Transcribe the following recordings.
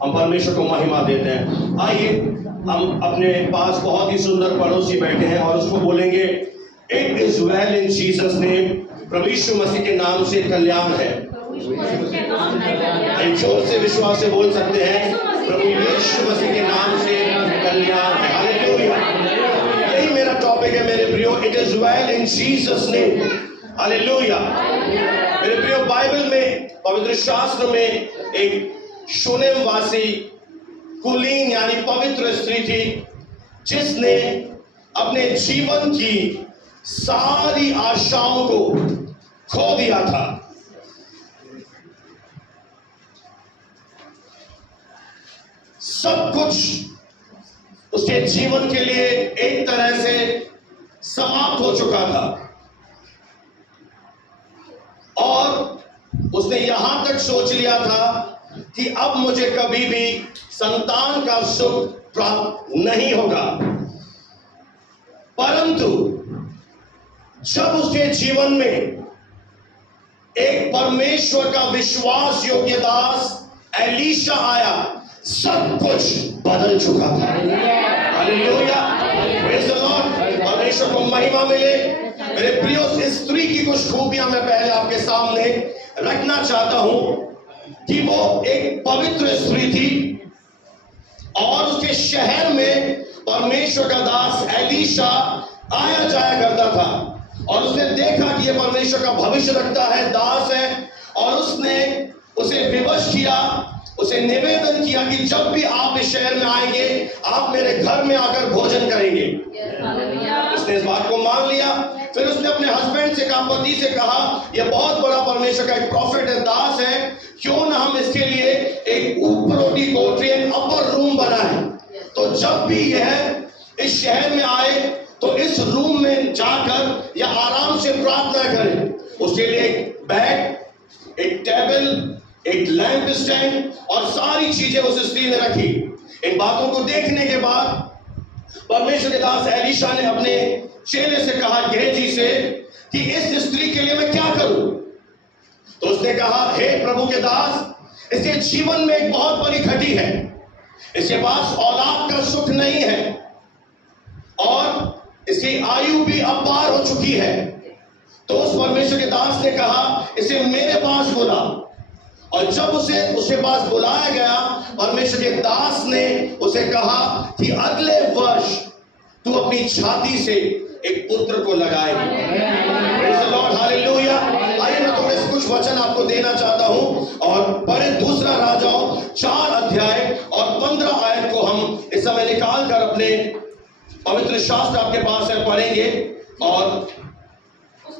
हम परमेश्वर को महिमा देते हैं। आइए हम अपने पास बहुत ही सुंदर पड़ोसी बैठे हैं और उसको बोलेंगे it is well in Jesus name. प्रभु यीशु मसीह के नाम से कल्याण है। एक जोर से विश्वास से बोल सकते हैं प्रभु यीशु मसीह के नाम से कल्याण है। हालेलुया। यही मेरा टॉपिक है मेरे प्रियो, it is well in Jesus name. Hallelujah. मेरे प्रियो, बाइबल में पवित्र शास्त्र में एक शूनेम वासी कुलीन यानी पवित्र स्त्री थी जिसने अपने जीवन की सारी आशाओं को खो दिया था। सब कुछ उसके जीवन के लिए एक तरह से समाप्त हो चुका था और उसने यहां तक सोच लिया था कि अब मुझे कभी भी संतान का सुख प्राप्त नहीं होगा। परंतु जब उसके जीवन में एक परमेश्वर का विश्वास योग्य दास एलीशा आया, सब कुछ बदल चुका था। Hallelujah, praise the Lord. परमेश्वर को महिमा मिले। मेरे प्रियो, इस स्त्री की कुछ खूबियां मैं पहले आपके सामने रखना चाहता हूं कि वो एक पवित्र स्त्री थी और उसके शहर में परमेश्वर का दास एलीशा आया जाया करता था और उसने देखा कि यह परमेश्वर का भविष्य रखता है, दास है, और उसने उसे विवश किया, उसे निवेदन किया कि जब भी आप इस शहर में आएंगे आप मेरे घर में आकर भोजन करेंगे। उसने इस बात को मान लिया। फिर उसने अपने हस्बैंड से कहा, पति से कहा, यह बहुत बड़ा परमेश्वर का एक प्रॉफिट है, दास है, क्यों ना हम इसके लिए एक ऊपरोटी कोठरी अपर रूम बनाएं। तो जब भी यह इस शहर में आए तो इस रूम में जाकर या आराम से प्रार्थना करें। उसके लिए एक बेड, एक टेबल, एक लैंप स्टैंड और सारी चीजें उस स्त्री ने रखी। इन बातों को देखने के बाद परमेश्वर के दास एलीशा ने अपने चेले से कहा, गेहजी से, कि इस स्त्री के लिए मैं क्या करूं। तो उसने कहा, हे प्रभु के दास, इसके जीवन में एक बहुत बड़ी घटी है, इसके पास औलाद का सुख नहीं है और इसकी आयु भी अब पार हो चुकी है। तो उस परमेश्वर के दास ने कहा, इसे मेरे पास बुला। और जब उसे उसके पास बुलाया गया, परमेश्वर के दास ने उसे कहा कि अगले वर्ष तू अपनी छाती से एक पुत्र को लगाएगा। Praise the Lord, hallelujah. आइए मैं थोड़े से कुछ वचन आपको देना चाहता हूं और पढ़े दूसरा राजाओं 4 अध्याय और 15 आयत को हम इस समय निकाल कर अपने पवित्र शास्त्र आपके पास है, पढ़ेंगे। और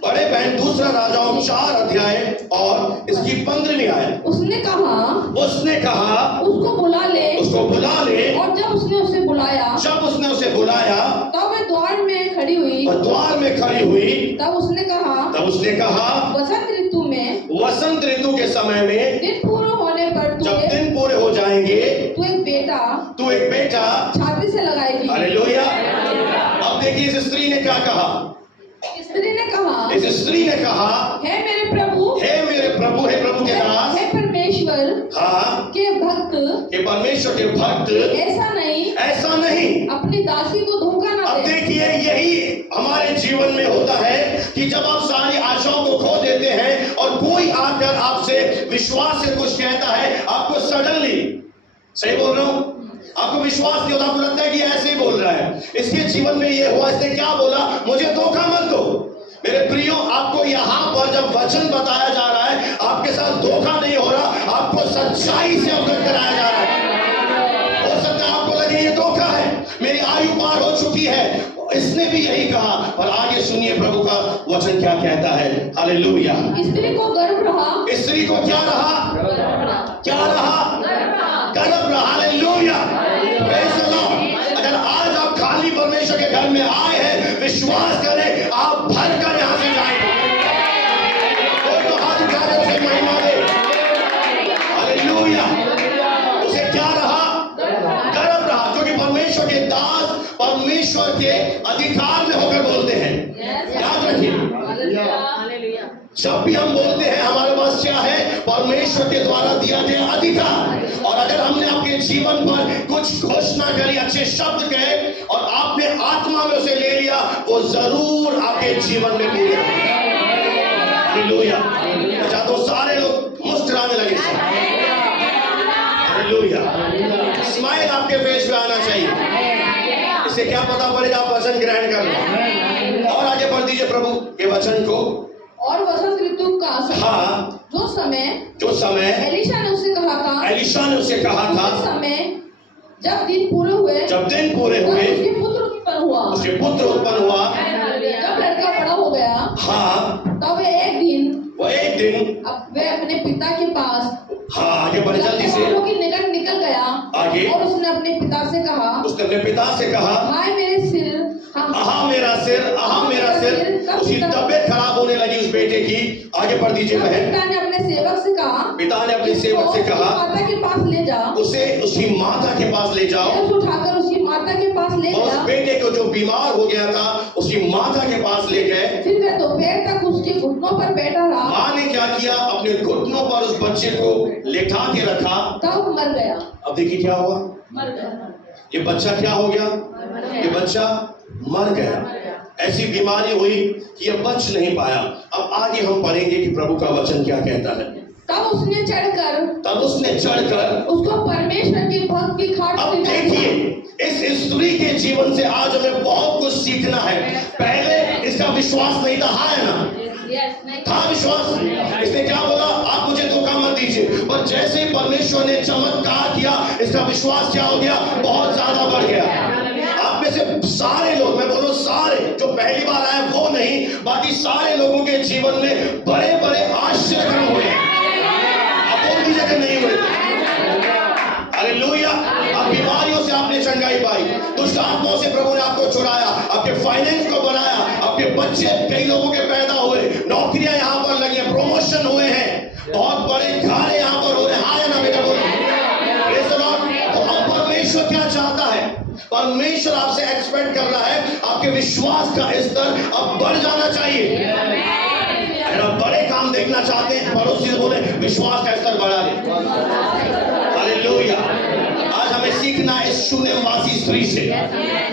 बड़े बहन दूसरा राजाओं 4 अध्याय और इसकी 15वीं आयत। उसने कहा उसको बुला ले। और जब उसने उसे बुलाया तब वह द्वार में खड़ी हुई। तब उसने कहा वसंत ऋतु के समय में दिन पूरे होने पर जब दिन पूरे हो जाएंगे तू एक बेटा छाती से लगाएगी। हालेलुया। अब देखिए इस स्त्री ने क्या कहा। इस स्त्री ने कहा, हे मेरे प्रभु, हे प्रभु के दास, हे परमेश्वर के परमेश्वर के भक्त, ऐसा नहीं अपनी दासी को धोखा ना दे। अब देखिए यही हमारे जीवन में होता है कि जब आप सारी आशाओं को खो देते हैं और कोई आकर आपसे विश्वास से कुछ कहता है, आपको सडनली, सही बोल रहा हूं, आपको विश्वास नहीं होता, आपको लगता है कि ऐसे ही बोल रहा है। इसके जीवन में ये हुआ, इसने क्या बोला, मुझे धोखा मत दो। मेरे प्रियो, आपको यहां पर जब वचन बताया जा रहा है, आपके साथ धोखा नहीं हो रहा, आपको सच्चाई से अवगत कराया जा रहा है। हो सकता है आपको लगे ये धोखा है, मेरी आयु पार हो चुकी है। इसने भी यही कहा, पर आगे सुनिए प्रभु का वचन क्या कहता है। हालेलुया। स्त्री को गर्भ रहा। स्त्री को क्या रहा? गर्भ रहा। हालेलुया। Praise the Lord. अगर आज आप खाली परमेश्वर के घर में आए हैं, विश्वास करें आप भर कर यहां से जाएंगे। कोई तो हाथ उठा के उसे महिमा दे। हालेलुया। उसे क्या रहा? गर्भ रहा। क्योंकि परमेश्वर के दास परमेश्वर के अधिकार में होकर बोलते हैं। याद रखिए, जब भी हम बोलते हैं हमारे पास क्या है? परमेश्वर के द्वारा दिया गया अधिकार। और अगर हमने आपके जीवन पर कुछ घोषणा करी, अच्छे शब्द कहे और आपने आत्मा में उसे ले लिया, वो जरूर आपके जीवन में पूरे हालेलुया। मैं चाहता हूं सारे लोग मुस्कुराने लगे। हालेलुया। स्माइल आपके फेस पे आना चाहिए। इससे क्या पता पड़ेगा आप वचन ग्रहण कर लें। और आगे बढ़ दीजिए प्रभु के वचन को। और वसंत ऋतु का जो समय एलीशा ने उसे कहा था उस समय जब दिन पूरे हुए उसके पुत्र उत्पन्न हुआ। जब लड़का बड़ा हो गया तब एक दिन वे अपने पिता के पास आगे बढ़ जल्दी से के निकट निकल गया आगे। और उसने अपने पिता से कहा हाय मेरे सिर, आहा मेरा सिर, आहा मेरा सिर। उसकी तबीयत खराब होने लगी उस बेटे की। आगे बढ़ दीजिए बहन। पिता ने अपने सेवक से कहा माता के पास ले जा, उसे उसकी माता के पास ले जाओ। उठाकर उसकी माता के पास ले गया। उस बेटे को जो बीमार हो गया था उसकी माता के पास ले गए। फिर वह दोपहर तक उसके घुटनों पर बैठा रहा। माँ ने क्या किया, अपने घुटनों पर उस बच्चे को लेटा के रखा, तब मर गया। अब देखिए क्या हुआ, मर गया। ये बच्चा क्या हो गया, ये बच्चा मर गया। ऐसी बीमारी हुई कि ये बच नहीं पाया। अब आगे हम पढ़ेंगे कि प्रभु का वचन क्या कहता है। तब उसने चढ़कर उसको परमेश्वर के भक्त की खाट। अब देखिए इस स्त्री के जीवन से आज हमें बहुत कुछ सीखना है। पहले इसका विश्वास नहीं था, हाँ है ना, था विश्वास। इसने क्या बोला, आप मुझे धोखा मत दीजिए, पर जैसे ही परमेश्वर ने चमत्कार किया इसका विश्वास क्या हो गया, बहुत ज्यादा बढ़ गया। आप में से सारे लोग, मैं बोलूं सारे, जो पहली बार आए वो नहीं, बाकी सारे लोगों के जीवन में बड़े बड़े आश्चर्य हुए। अब बोल दीजिए कि नहीं हुए। हालेलुया। अब बीमारियों से आपने चंगाई पाई, दुष्ट आत्माओं से प्रभु ने आपको छुड़ाया, आपके फाइनेंस को बढ़ाया, आपके बच्चे कई लोगों के पैदा हुए, नौकरियां यहाँ पर लगी हैं, प्रमोशन हुए हैं, बहुत बड़े घर यहाँ पर हो रहे हैं। हाँ ना बेटा बोलो। तो अब परमेश्वर क्या चाहता है, परमेश्वर आपसे एक्सपेक्ट कर रहा है आपके विश्वास का स्तर अब बढ़ जाना चाहिए। अगर आप बड़े काम देखना चाहते हैं, पड़ोसी से बोले विश्वास का स्तर बढ़ा दे। हालेलुया। आज हमें सीखना है इस शूनेम वासी स्त्री से।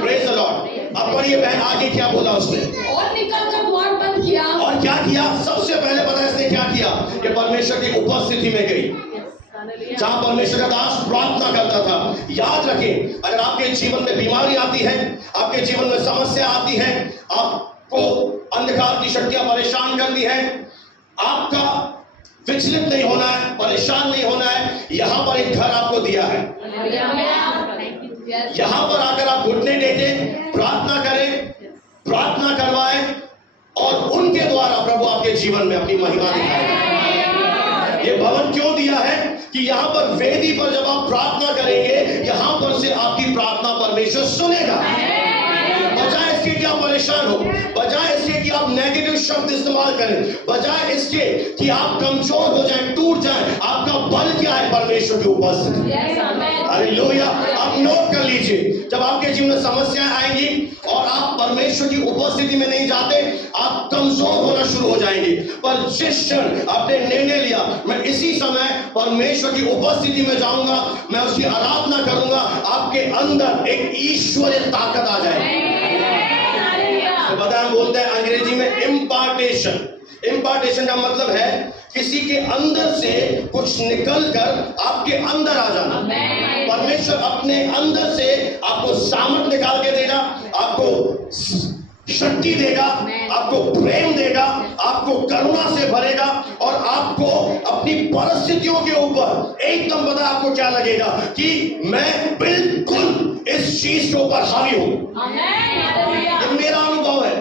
Praise the Lord. अब पढ़िए बहन, आगे क्या बोला उसने। और निकलकर द्वार बंद किया। और क्या किया, सबसे पहले पता इसने क्या किया कि परमेश्वर की उपस्थिति में गई, जहां परमेश्वर का दास प्रार्थना करता था। याद रखें, अगर आपके जीवन में बीमारी आती है, आपके जीवन में समस्या आती है, आपको अंधकार की शक्तियां परेशान करती हैं, आपका विचलित नहीं होना है, परेशान नहीं होना है, यहां पर एक घर आपको दिया है। यहां पर आकर आप घुटने टेके प्रार्थना करें, प्रार्थना करवाएं और उनके द्वारा प्रभु आपके जीवन में अपनी महिमा दिखाएगा। ये भवन क्यों दिया है कि यहां पर वेदी पर जब आप प्रार्थना करेंगे, यहां पर से आपकी प्रार्थना परमेश्वर सुनेगा। बजाय इसके कि आप परेशान हो, बजाय इसके कि आप नेगेटिव शब्द इस्तेमाल करें, बजाय इसके कि आप कमजोर हो जाएं, टूट जाएं, आपका बल क्या है, परमेश्वर की उपस्थिति। हालेलुया। आप नोट कर लीजिए, जब आपके जीवन में समस्याएं आएंगी और आप परमेश्वर की उपस्थिति में नहीं जाते, आप कमजोर होना शुरू हो जाएंगे। पर जिस क्षण आपने निर्णय लिया, मैं इसी समय परमेश्वर की उपस्थिति में जाऊंगा, मैं उसकी आराधना करूंगा, आपके अंदर एक ईश्वरीय ताकत आ जाएगी। तो पता हम बोलते हैं अंग्रेजी में इम्पार्टेशन। इम्पार्टेशन का मतलब है किसी के अंदर से कुछ निकलकर आपके अंदर आ जाना। परमेश्वर अपने अंदर से आपको सामर्थ निकाल के देगा, आपको शक्ति देगा, आपको प्रेम देगा, आपको करुणा से भरेगा और आपको अपनी परिस्थितियों के ऊपर एकदम पता आपको क्या लगेगा कि मैं बिल्कुल इस चीज के ऊपर हावी हूं। ये मेरा अनुभव है।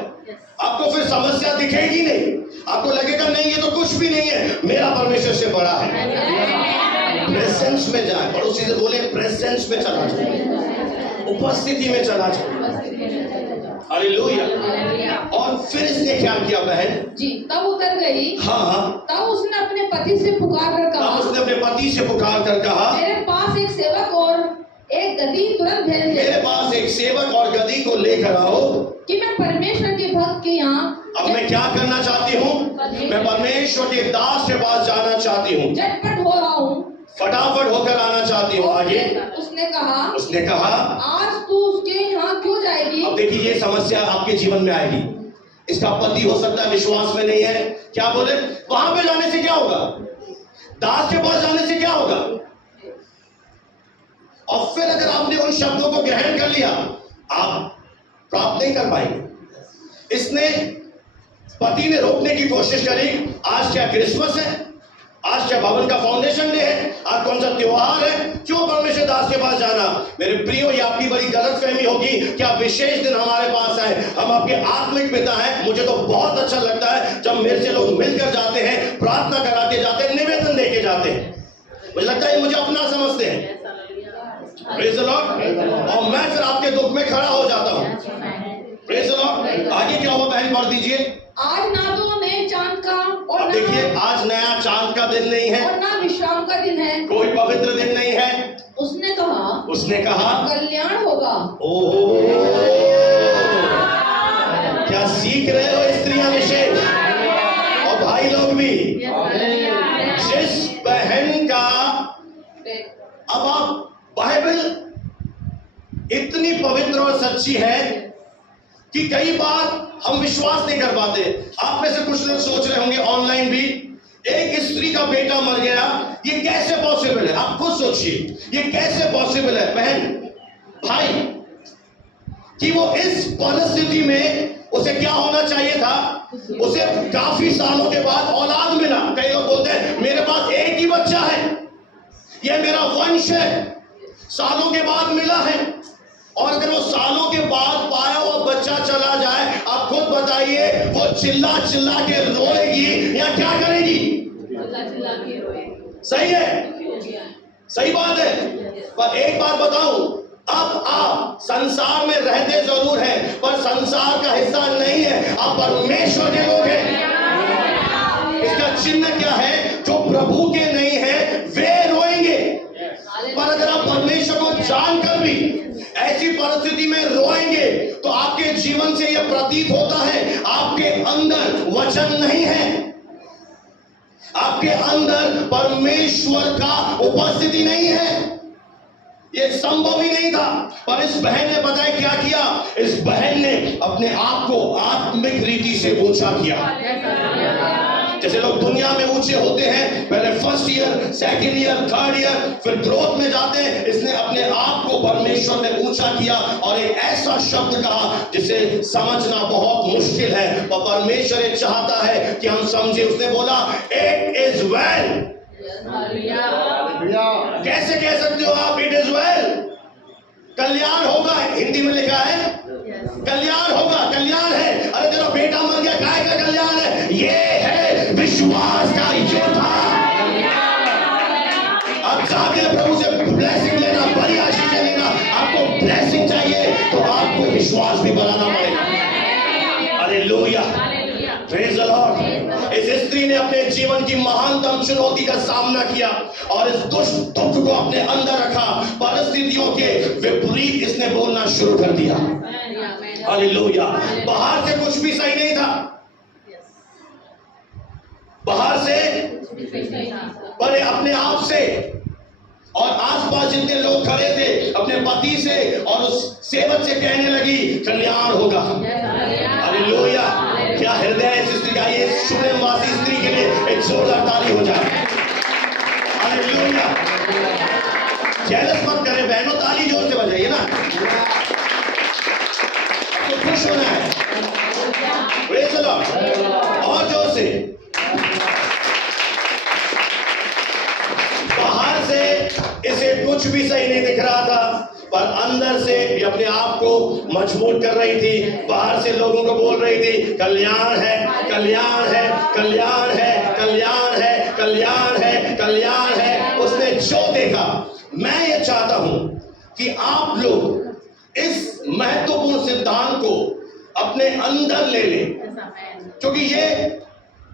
आपको फिर समस्या दिखेगी नहीं, आपको लगेगा नहीं ये तो कुछ भी नहीं है, मेरा परमेश्वर से बड़ा है। प्रेजेंस में जाए, पड़ोसी से बोले प्रेजेंस में चला जाए, उपस्थिति में चला जाए। हालेलुया। और फिर इसने क्या किया बहन जी, तब उतर गई। हाँ। तब उसने अपने पति से पुकार कर कहा, मेरे पास एक सेवक और एक गदही तुरंत भेज दे। मेरे पास एक सेवक और गदही को लेकर आओ कि मैं परमेश्वर के भक्त के यहाँ। अब मैं क्या करना चाहती हूँ, मैं परमेश्वर के दास के पास जाना चाहती हूँ। झटपट हो रहा हूँ। फटाफट होकर आना चाहती हूँ। आगे उसने कहा आज तू उसके यहाँ क्यों जाएगी? अब देखिए ये समस्या आपके जीवन में आएगी। इसका पति हो सकता है विश्वास में नहीं है, क्या बोले वहां पे जाने से क्या होगा, दास के पास जाने से क्या होगा। और फिर अगर आपने उन शब्दों को ग्रहण कर लिया, आप प्राप्त नहीं कर पाएंगे। इसने पति ने रोकने की कोशिश करी। आज क्या क्रिसमस है, आज क्या भवन का फाउंडेशन डे है, आज कौन सा त्योहार है, क्यों परमेश्वर दास के पास जाना। मेरे प्रियो, ये आपकी बड़ी गलतफहमी होगी कि आप विशेष दिन हमारे पास आए, हम आपके आत्मिक पिता हैं। मुझे तो बहुत अच्छा लगता है जब मेरे से लोग मिलकर जाते हैं, प्रार्थना कराते जाते हैं, निवेदन देके जाते हैं। मुझे लगता है मुझे अपना समझते हैं। Praise the Lord. और मैं फिर आपके दुख में खड़ा हो जाता हूँ। Praise the Lord. आगे क्या हुआ बहन, पढ़ दीजिए। आज ना तो नए चांद का और देखिए आज नया चांद का दिन नहीं है और ना विश्राम का दिन है, कोई पवित्र दिन नहीं है। उसने कहा कल्याण होगा। ओहो, क्या सीख रहे हो स्त्रियां विशेष और भाई लोग भी। जिस बहन का, अब आप बाइबल इतनी पवित्र और सच्ची है कि कई बार हम विश्वास नहीं कर पाते। आप में से कुछ लोग सोच रहे होंगे ऑनलाइन भी, एक स्त्री का बेटा मर गया, ये कैसे पॉसिबल है। आप खुद सोचिए ये कैसे पॉसिबल है बहन भाई, कि वो इस परिस्थिति में उसे क्या होना चाहिए था, उसे काफी सालों के बाद औलाद मिला। कई लोग बोलते हैं मेरे पास एक ही बच्चा है, ये मेरा वंश है, सालों के बाद मिला है। और अगर वो सालों के बाद पाया हुआ बच्चा चला जाए, आप खुद बताइए वो चिल्ला चिल्ला के रोएगी या क्या करेगी। सही है, सही बात है। पर एक बात बताऊं, अब आप संसार में रहते जरूर हैं पर संसार का हिस्सा नहीं है, आप परमेश्वर के लोग हैं। इसका चिन्ह क्या है, जो प्रभु के नहीं है वे रोएंगे। पर अगर आप परमेश्वर को जानकर भी ऐसी परिस्थिति में रोएंगे तो आपके जीवन से यह प्रतीत होता है आपके अंदर वचन नहीं है, आपके अंदर परमेश्वर का उपस्थिति नहीं है। ये संभव ही नहीं था। पर इस बहन ने पता है क्या किया, इस बहन ने अपने आप को आत्मिक रीति से ऊंचा किया। जैसे लोग दुनिया में ऊंचे होते हैं, पहले first year, second year, third year, फिर ग्रोथ में जाते हैं। इसने अपने आप को परमेश्वर ने ऊंचा किया और एक ऐसा शब्द कहा जिसे समझना बहुत मुश्किल है, पर परमेश्वर ये चाहता है कि हम समझे। उसने बोला इट इज वेल। कैसे कह सकते हो आप इट इज वेल, कल्याण होगा। हिंदी में लिखा है कल्याण होगा, कल्याण है। अरे तेरा बेटा मर गया, काय का कल्याण है, ये है विश्वास का योद्धा। अब चाहते हैं प्रभु से ब्लेसिंग लेना, बड़ी आशीष लेना, आपको ब्लेसिंग चाहिए तो आपको विश्वास भी बनाना पड़ेगा। Hallelujah, praise the Lord. इस स्त्री ने अपने जीवन की महानतम चुनौती का सामना किया और इस दुष्ट दुख को अपने अंदर रखा। परिस्थितियों के विपरीत इसने बोलना शुरू कर दिया। हालेलुया। बाहर से कुछ भी सही नहीं था, बाहर से पर अपने आप से और आसपास जितने लोग खड़े थे अपने पति से और उस सेवक से कहने लगी कल्याण होगा। हालेलुया। क्या हृदय है इस स्त्री का, ये शुभवासी स्त्री के लिए एक जोरदार ताली हो जाए। हालेलुया। जेलस मत करें बहनों, ताली जोर से बजाइए ना, तो खुश होना है। Praise the Lord. और जोर से। बाहर से इसे कुछ भी सही नहीं दिख रहा था पर अंदर से भी अपने आप को मजबूत कर रही थी। बाहर से लोगों को बोल रही थी कल्याण है, कल्याण है, कल्याण है, कल्याण है, कल्याण है, कल्याण है। उसने जो देखा, मैं ये चाहता हूं कि आप लोग इस महत्वपूर्ण सिद्धांत को अपने अंदर ले लें, क्योंकि ये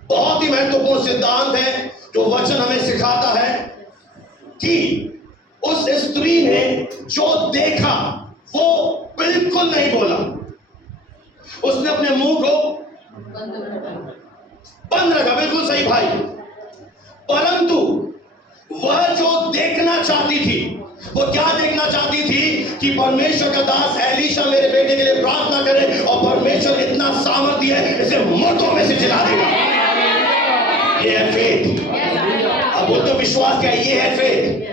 बहुत ही महत्वपूर्ण सिद्धांत है जो वचन हमें सिखाता है कि उस स्त्री ने जो देखा वो बिल्कुल नहीं बोला। उसने अपने मुंह को बंद रखा, बिल्कुल सही भाई। परंतु वह जो देखना चाहती थी, वो क्या देखना चाहती थी कि परमेश्वर का दास एलीशा मेरे बेटे के लिए प्रार्थना करे और परमेश्वर इतना सामर्थ्य है इसे मुर्दों में से जिला देगा। ये है फेथ। अब बोल तो विश्वास क्या है? ये है फेथ।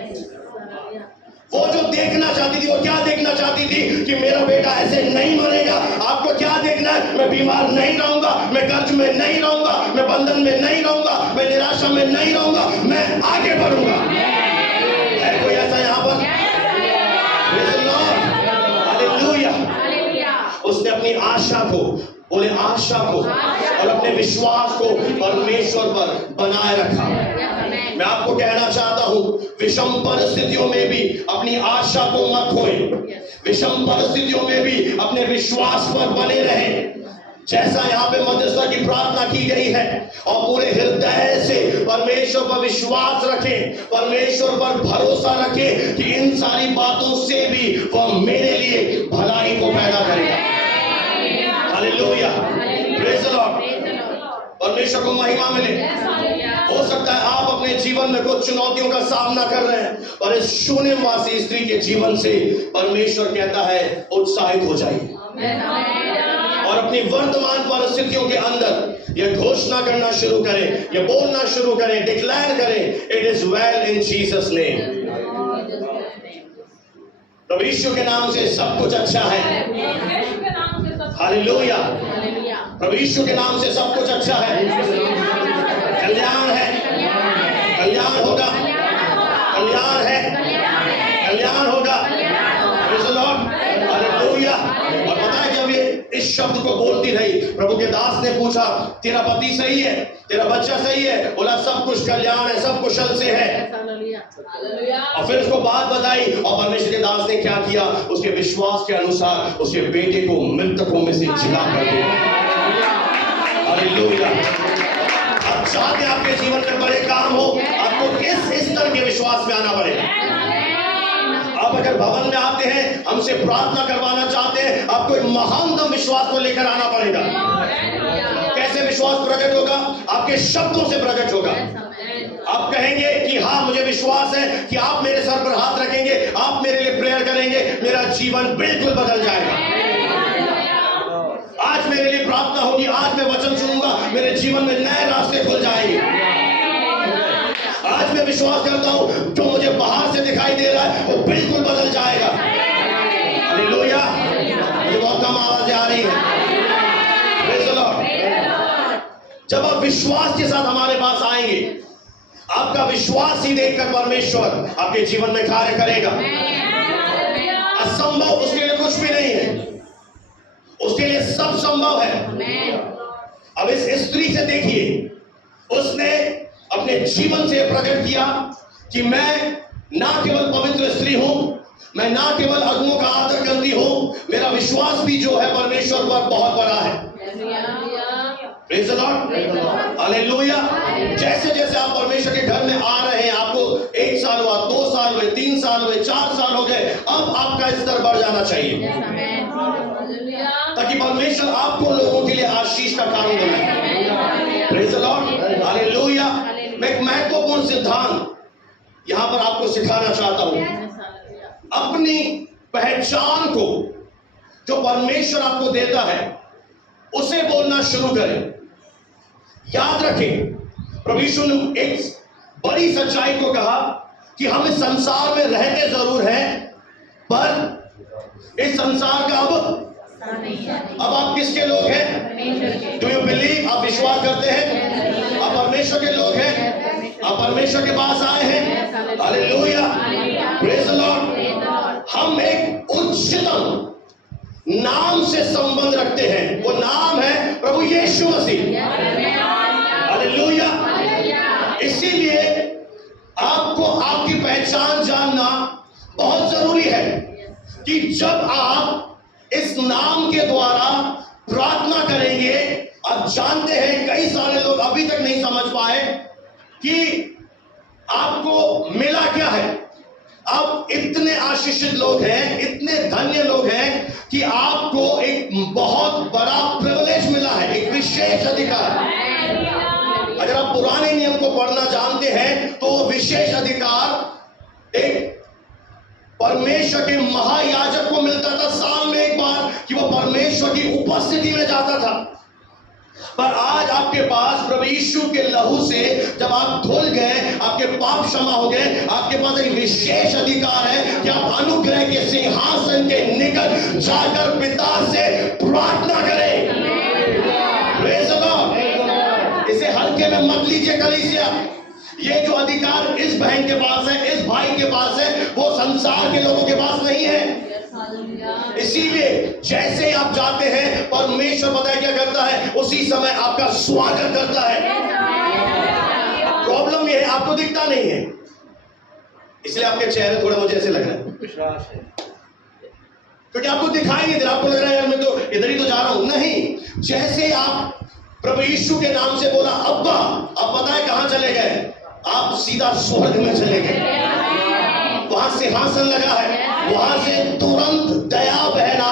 वो जो देखना चाहती थी, वो क्या देखना चाहती थी कि मेरा बेटा ऐसे नहीं मरेगा। आपको क्या देखना है? मैं बीमार नहीं रहूंगा, मैं कर्ज में नहीं रहूंगा, मैं बंधन में नहीं रहूंगा, मैं निराशा में नहीं रहूंगा, मैं आगे बढ़ूंगा। है कोई ऐसा यहां पर? हालेलुया। उसने अपनी आशा को, बोले आशा को, और अपने विश्वास को परमेश्वर पर बनाए रखा। मैं आपको कहना चाहता हूं, विषम परिस्थितियों में भी अपनी आशा को मत खोए। विषम परिस्थितियों में भी अपने विश्वास पर बने रहें। जैसा यहाँ पे मध्यस्था की प्रार्थना की गई है, और पूरे हृदय से परमेश्वर पर विश्वास रखें, परमेश्वर पर भरोसा रखें कि इन सारी बातों से भी वह मेरे लिए भलाई को पैदा करेगा। Hallelujah, praise the Lord. परमेश्वर को महिमा मिले। हो सकता है आप अपने जीवन में कुछ चुनौतियों का सामना कर रहे हैं, पर इस शून्यवासी स्त्री के जीवन से परमेश्वर कहता है उत्साहित हो जाइए और अपनी वर्तमान परिस्थितियों के अंदर यह घोषणा करना शुरू करें, यह बोलना शुरू करें, डिक्लेयर करें, it is well in Jesus name. प्रभु यीशु के नाम से सब कुछ अच्छा है। हालेलुया। प्रभु यीशु के नाम से सब कुछ अच्छा है। कल्याण है, कल्याण होगा, कल्याण है, कल्याण होगा। Praise the Lord, hallelujah. और पता है जब ये इस शब्द को बोलती रही, प्रभु के दास ने पूछा तेरा पति सही है, तेरा बच्चा सही है? बोला सब कुछ कल्याण है, सब कुशल से है। और फिर उसको बात बताई, और परमेश्वर के दास ने क्या किया? उसके विश्वास के अनुसार उसके बेटे को मृतकों में से जिला कर दिया। हालेलुया। अब चाहते आपके जीवन में बड़े काम हो, आपको किस स्तर के विश्वास में आना पड़ेगा। आप अगर भवन में आते हैं, हमसे प्रार्थना करवाना चाहते हैं, आपको एक महानतम विश्वास को लेकर आना पड़ेगा। कैसे विश्वास प्रकट होगा? आपके शब्दों से प्रकट होगा। आप कहेंगे कि हाँ मुझे विश्वास है कि आप मेरे सर पर हाथ रखेंगे, आप मेरे लिए प्रेयर करेंगे, मेरा जीवन बिल्कुल बदल जाएगा। आज मेरे लिए प्रार्थना होगी, आज मैं वचन सुनूंगा, मेरे जीवन में नए रास्ते खुल जाएंगे। आज मैं विश्वास करता हूं जो मुझे बाहर से दिखाई दे रहा है वो बिल्कुल बदल जाएगा। हालेलुया। मुझे बहुत कम आवाजें आ रही है। Praise the Lord. जब आप विश्वास के साथ हमारे पास आएंगे, आपका विश्वास ही देखकर परमेश्वर आपके जीवन में कार्य करेगा। असंभव उसके लिए कुछ भी नहीं है, उसके लिए सब संभव है। अब इस स्त्री से देखिए, उसने अपने जीवन से प्रकट किया कि मैं ना केवल पवित्र स्त्री हूं, मैं ना केवल अगुओं का आदर करती हूं, मेरा विश्वास भी जो है परमेश्वर पर बहुत बड़ा है। Praise the Lord, hallelujah. जैसे जैसे आप परमेश्वर के घर में आ रहे हैं, आपको 1 साल हुआ, 2 साल हुए, 3 साल हुए, 4 साल हो गए, अब आपका स्तर बढ़ जाना चाहिए ताकि परमेश्वर आपको लोगों के लिए आशीष का कारण बनाए। Praise the Lord, hallelujah. मैं एक महत्वपूर्ण सिद्धांत यहां पर आपको सिखाना चाहता हूं। अपनी पहचान को जो परमेश्वर आपको देता है उसे बोलना शुरू करें। याद रखें, प्रभु यीशु ने एक बड़ी सच्चाई को कहा कि हम इस संसार में रहते जरूर हैं, पर इस संसार का अब आप किसके लोग हैं? Do you believe? आप विश्वास करते हैं आप परमेश्वर के लोग हैं, आप परमेश्वर के पास आए हैं। Hallelujah, praise the Lord. हम एक उच्चतम नाम से संबंध रखते हैं, वो नाम है प्रभु यीशु मसीह। हालेलुया। इसीलिए आपको आपकी पहचान जानना बहुत जरूरी है कि जब आप इस नाम के द्वारा प्रार्थना करेंगे, आप जानते हैं कई सारे लोग अभी तक नहीं समझ पाए कि आपको मिला क्या है। आप इतने आशीषित लोग हैं, इतने धन्य लोग हैं कि आपको एक बहुत बड़ा प्रिविलेज मिला है, एक विशेष अधिकार। अगर आप पुराने नियम को पढ़ना जानते हैं तो वो विशेष अधिकार एक परमेश्वर के महायाजक को मिलता था साल में एक बार, कि वो परमेश्वर की उपस्थिति में जाता था। पर आज आपके पास प्रभु यीशु के लहू से जब आप धुल गए, आपके पाप क्षमा हो गए, आपके पास एक विशेष अधिकार है कि आप अनुग्रह के सिंहासन के निकट जाकर पिता से प्रार्थना करें। Praise the Lord. इसे हल्के में मत लीजिए कलीसिया। ये जो अधिकार इस बहन के पास है, इस भाई के पास है, वो संसार के लोगों के पास नहीं है। इसीलिए जैसे ही आप जाते हैं, परमेश्वर पता है क्या करता है, उसी समय आपका स्वागत करता है। प्रॉब्लम ये है आपको दिखता नहीं है, इसलिए आपके चेहरे थोड़े मुझे ऐसे लग रहे हैं, क्योंकि आपको दिखाई नहीं दे रहा। आपको लग रहा है यार मैं तो इधर ही तो जा रहा हूं। नहीं, जैसे आप प्रभु यीशु के नाम से बोला अब्बा, आप पता है कहां चले गए, आप सीधा स्वर्ग में चले गए। वहां सिंहासन लगा है, वहां से तुरंत दया बहना।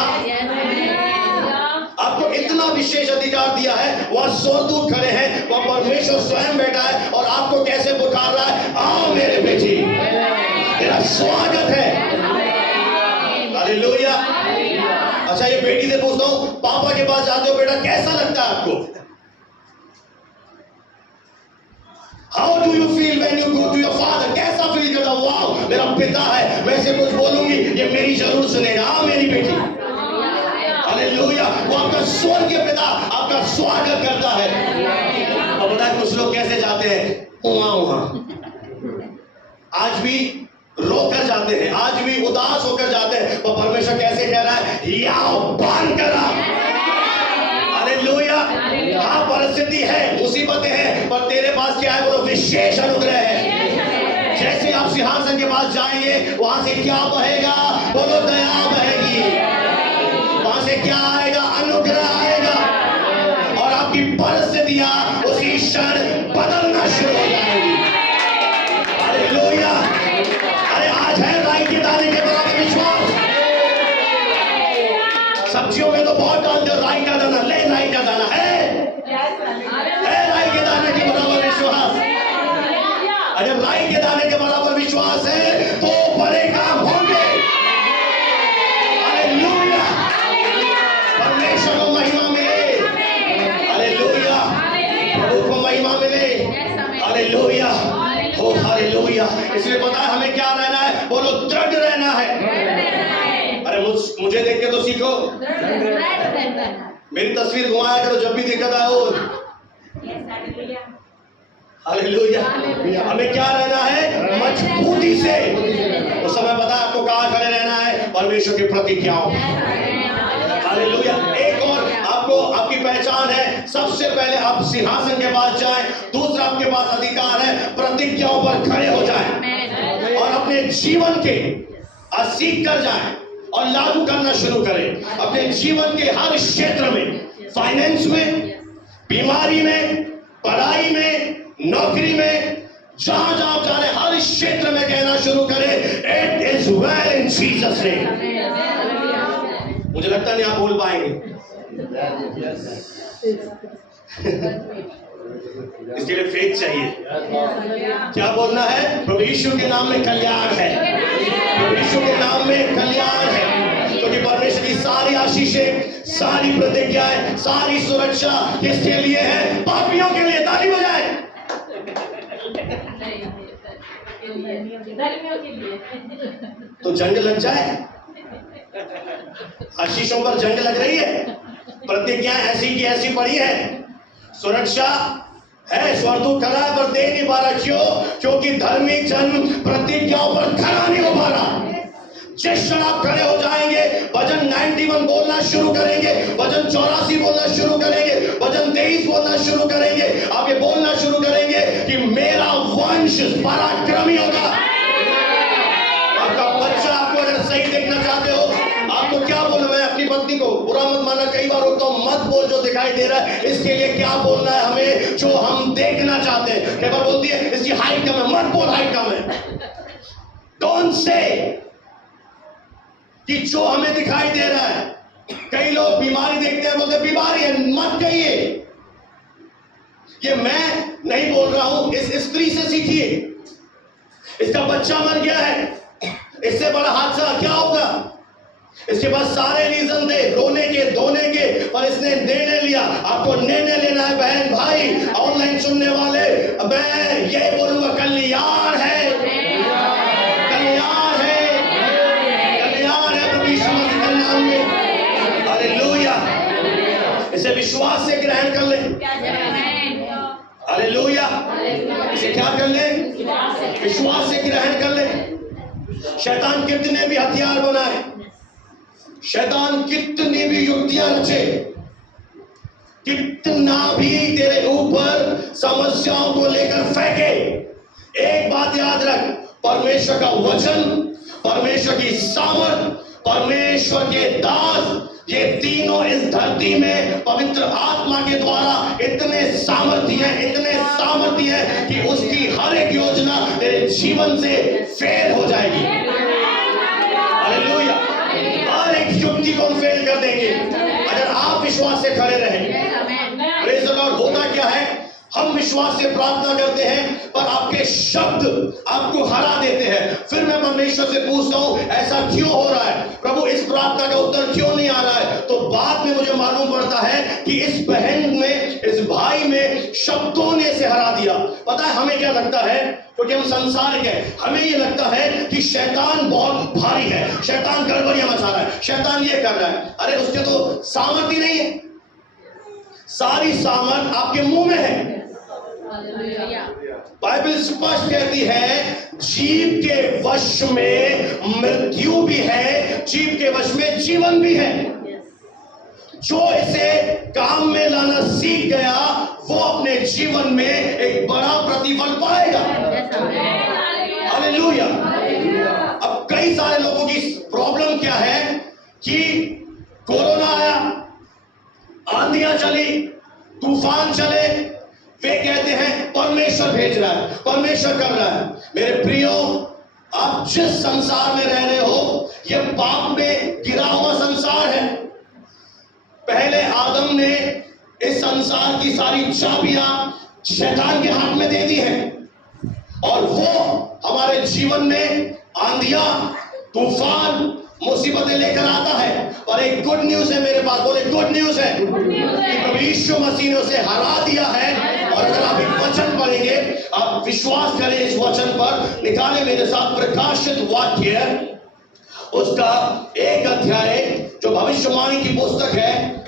आपको इतना विशेष अधिकार दिया है, वहां स्वर्गदूत खड़े हैं, वहां परमेश्वर स्वयं बैठा है और आपको कैसे पुकार रहा है, आओ मेरे बेटी, तेरा स्वागत है। हालेलुया। अच्छा, ये बेटी से पूछता हूं, पापा के पास जाते हो बेटा, कैसा लगता है आपको? How do you feel when you go to your father? कैसा फील करता? वाह, मेरा पिता है, मैं इसे कुछ बोलूंगी ये मेरी जरूर सुनेगा। हाँ मेरी बेटी, हालेलुया। वो आपका स्वर्गीय पिता आपका स्वागत करता है। अब पता है कुछ लोग कैसे जाते हैं, वहां आज भी रोकर जाते हैं, आज भी उदास होकर जाते हैं, और परमेश्वर कैसे कह रहा है, याओ बांध करा। हालेलुया। हाँ परिस्थिति है, मुसीबतें हैं, पर तेरे पास क्या है, बोलो विशेष अनुग्रह है। जैसे आप सिंहासन के पास जाएंगे, वहां से क्या बहेगा, बोलो दया बहेगी। वहां से क्या आएगा, अनुग्रह आएगा, और आपकी परिस्थितियां उसी क्षण बदलना शुरू हो जाएगी। हालेलुया। अरे आज है राई के दाने के बराबर विश्वास। सब्जियों में तो बहुत डालते हो, राई का दाना, ले राई का दाना है राई के दाने के बराबर विश्वास। अगर राई के दाने के बराबर विश्वास है तो बड़े काम होंगे। हालेलुया। परमेश्वर को महिमा मिले। हालेलुया। प्रभु को महिमा मिले। हालेलुया। हो हालेलुया। इसलिए पता है हमें क्या रहना है, बोलो दृढ़ रहना है। अरे मुझे देख के तो सीखो, मेरी तस्वीर घुमाया करो जब भी दिक्कत आए हो। हालेलुया। हमें क्या रहना है, मजबूती से। उस समय पता है आपको कहां खड़े रहना है, परमेश्वर की प्रतिज्ञाओं। हालेलुया। एक और आपको आपकी पहचान है, सबसे पहले आप सिंहासन के पास जाएं, दूसरा आपके पास अधिकार है प्रतिज्ञाओं पर खड़े हो जाएं और अपने जीवन के सीख कर जाएं और लागू करना शुरू करें। अपने जीवन के हर क्षेत्र में, फाइनेंस में, बीमारी में, पढ़ाई में, नौकरी में, जहां जहां जा रहे हर क्षेत्र में कहना शुरू करें, it is well in Jesus name. मुझे लगता नहीं आप बोल पाएंगे, इसके लिए फेथ चाहिए। क्या बोलना है, प्रभु यीशु के नाम में कल्याण है, प्रभु यीशु के नाम में कल्याण है, क्योंकि परमेश्वर की सारी आशीषें, सारी प्रतिज्ञाएं, सारी सुरक्षा किसके लिए है, पापियों के लिए। ताली बजाएं। तो जंग लग जाए, आशीषों पर जंग लग रही है, प्रतिज्ञाएं ऐसी की ऐसी पड़ी है, सुरक्षा है, स्वर्गदूत खड़ा है पर दे नहीं पा रहा। क्यों? क्योंकि धर्मी जन प्रतिज्ञाओं पर खड़ा नहीं हो पा रहा। जिस क्षण आप खड़े हो जाएंगे, वजन 91 बोलना शुरू करेंगे, वजन 84 बोलना शुरू करेंगे, वजन 23 बोलना शुरू करेंगे, आप ये बोलना शुरू करेंगे कि मेरा वंश पराक्रमी होगा। आपका बच्चा, आपको अगर सही देखना चाहते हो, आपको क्या बोलना है, अपनी पत्नी को बुरा मत मानना, कई बार होता हूं, मत बोल जो दिखाई दे रहा है, इसके लिए क्या बोलना है हमें, जो हम देखना चाहते हैं। कई बार बोलती है इसकी हाइट कम है, मत बोल हाइट कम है। डोंट से कि जो हमें दिखाई दे रहा है। कई लोग बीमारी देखते हैं, बोलते बीमारी है, मत कहिए। ये नहीं बोल रहा हूं, इस स्त्री से सीखिए। इसका बच्चा मर गया है, इससे बड़ा हादसा क्या होगा? इसके पास सारे रीजन थे रोने के धोने के, पर इसने निर्णय लिया। आपको निर्णय लेना है बहन भाई, ऑनलाइन सुनने वाले, मैं ये बोलूंगा कल्याण है, कल्याण है, कल्याण है प्रभु यीशु मसीह के नाम में। हालेलुया। इसे विश्वास से ग्रहण कर ले। हालेलुया। इसे क्या कर ले? विश्वास से ग्रहण कर ले। शैतान कितने भी हथियार बनाए, शैतान कितनी भी युक्तियां रचे, कितना भी तेरे ऊपर समस्याओं को लेकर फेंके, एक बात याद रख, परमेश्वर का वचन, परमेश्वर की सामर्थ, परमेश्वर के दास, ये तीनों इस धरती में पवित्र आत्मा के द्वारा इतने सामर्थ्य हैं, इतने सामर्थ्य हैं कि उसकी हर एक योजना तेरे जीवन से फेल हो जाएगी। हालेलुया। हर एक युक्ति को हम फेल कर देंगे अगर आप विश्वास से खड़े रहें। Praise the Lord. होता क्या है, हम विश्वास से प्रार्थना करते हैं पर आपके शब्द आपको हरा देते हैं। फिर मैं परमेश्वर से पूछता हूं ऐसा क्यों हो रहा है प्रभु, इस प्रार्थना का उत्तर क्यों नहीं आ रहा है? तो बाद में मुझे मालूम पड़ता है कि इस बहन में, इस भाई में शब्दों ने से हरा दिया। पता है हमें क्या लगता है, क्योंकि हम संसारिक हैं, हमें ये लगता है कि शैतान बहुत भारी है, शैतान गड़बड़ियां मचा रहा है, शैतान ये कर रहा है। अरे उसके तो सामर्थ्य नहीं है, सारी सामर्थ आपके मुंह में है। बाइबल स्पष्ट कहती है जीव के वश में मृत्यु भी है, जीव के वश में जीवन भी है। जो इसे काम में लाना सीख गया वो अपने जीवन में एक बड़ा प्रतिफल पाएगा। हालेलुया। अब कई सारे लोगों की प्रॉब्लम क्या है कि कोरोना आया, आंधियां चली, तूफान चले, वे कहते हैं परमेश्वर भेज रहा है, परमेश्वर कर रहा है। मेरे प्रियो, आप जिस संसार में रह रहे हो यह पाप में गिरा हुआ संसार है। पहले आदम ने इस संसार की सारी चाबियां शैतान के हाथ में दे दी हैं और वो हमारे जीवन में आंधियां, तूफान, मुसीबतें लेकर आता है। और एक गुड न्यूज है मेरे पास, बोले गुड न्यूज है कि प्रभु यीशु मसीह ने उसे हरा दिया है। और अगर आप एक वचन पढ़ेंगे, आप विश्वास करें इस वचन पर, निकाले मेरे साथ प्रकाशित वाक्य उसका 1 अध्याय, जो भविष्यवाणी की पुस्तक है,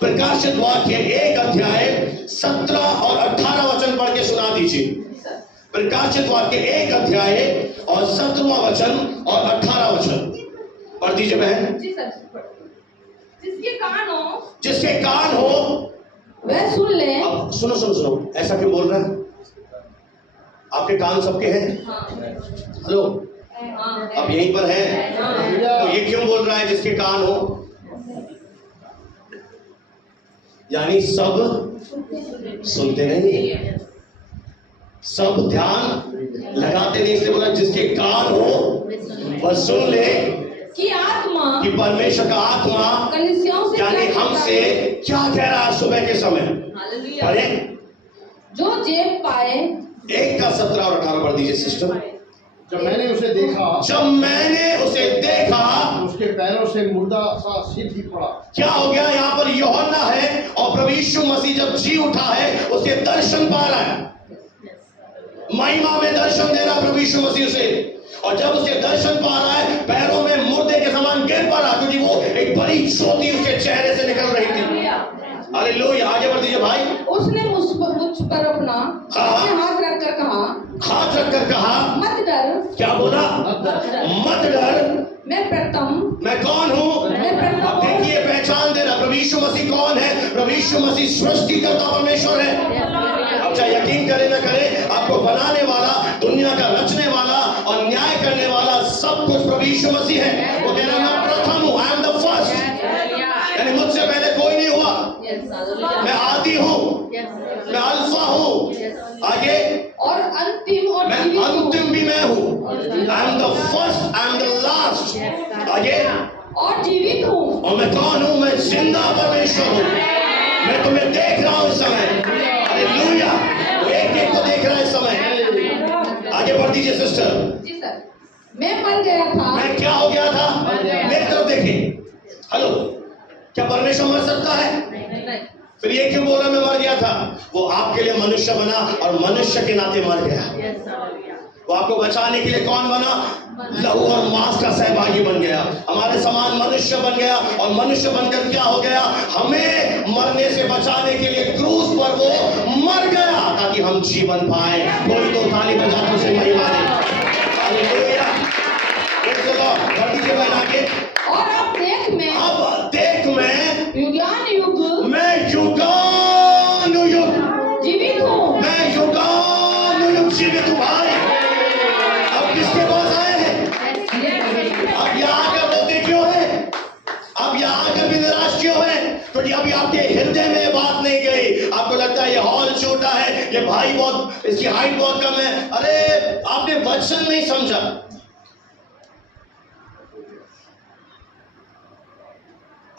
प्रकाशित वाक्य 1 अध्याय 17 और 18 वचन पढ़ के सुना दीजिए। प्रकाशित वाक्य 1 अध्याय और 17वां वचन और 18 वचन पढ़ दीजिए बहन। जिसके कान हो वह सुन ले। अब सुनो सुनो सुनो, ऐसा क्यों बोल रहा है? आपके कान सबके हैं? हेलो, अब यहीं पर है तो ये क्यों बोल रहा है जिसके कान हो? यानी सब सुनते नहीं, सब ध्यान लगाते नहीं, इसलिए बोला जिसके कान हो वह सुन ले कि आत्मा, कि परमेश्वर का आत्मा कलीसियाओं से यानी हमसे क्या कह रहा है सुबह के समय। पढ़े, जो जेब पाए। 1 का 17 और 18 पढ़ दीजिए सिस्टर। जब मैंने उसे देखा उसके पैरों से मुर्दा सा सिर ही पड़ा। क्या हो गया? यहाँ पर यूहन्ना है और प्रभु यीशु मसीह जब जी उठा है उसके दर्शन पा रहा है, महिमा में दर्शन दे रहा प्रभु यीशु मसीह उसे। और जब उसके दर्शन पा रहा है, पैरों में मुर्दे के समान गिर पड़ा, क्योंकि वो एक बड़ी ज्योति उसके चेहरे से निकल रही थी। हालेलुया। आगे बढ़ दीजिए भाई। उसने मुझ पर अपना हाथ रखकर कहा मत डर। क्या बोला? मत डर। मैं कौन हूँ? अब देखिए, पहचान देना प्रभु यीशु मसीह कौन है। प्रभु यीशु मसीह सृष्टिकर्ता परमेश्वर है। अब चाहे यकीन करे ना करे, आपको बनाने वाला, दुनिया का रचने वाला और न्याय करने वाला सब कुछ प्रभु यीशु मसीह है। वो कहना मैं प्रथम हूँ, आई एम द फर्स्ट, यानी मुझसे पहले कोई नहीं हुआ। मैं आदि हूँ, मैं अल्फा हूँ, आगे और अंतिम, और मैं अंतिम भी मैं हूँ। I am the first, I am the last, आगे और जीवित हूँ। और मैं कौन हूँ? मैं जिंदा परमेश्वर हूँ। मैं तुम्हें देख रहा हूँ इस समय। हालेलुया। एक एक को देख रहा है इस समय। आगे बढ़ दीजिए सिस्टर। जी सर, मैं मर गया था। मैं क्या हो गया था? मेरी तरफ देखिए। हेलो, क्या परमेश्वर मर सकता है? फिर ये क्यों बोल रहा मैं मर गया था? वो आपके लिए मनुष्य बना और मनुष्य के नाते मर गया। वो आपको बचाने के लिए कौन बना? लहू और मांस का सहभागी बन गया, हमारे समान मनुष्य बन गया। और मनुष्य बनकर क्या हो गया? हमें मरने से बचाने के लिए क्रूस पर वो मर गया ताकि हम जीवन पाए। कोई तो ताली बजा के उसे महिमा दे। Hallelujah, praise the lord. बढ़ दीजिए बहन आगे। और अब देख मैं युगानुयुग जीवित हूँ। मैं युगानुयुग जीवित हूँ भाई। अब किसके पास आए हैं? अब यहाँ आकर रोते क्यों हैं? अब यहाँ आकर भी निराश क्यों हैं? क्योंकि अभी आपके हृदय में बात नहीं गई। आपको लगता है ये हॉल छोटा है, ये भाई बहुत, इसकी हाइट बहुत कम है। अरे आपने वचन नहीं समझा।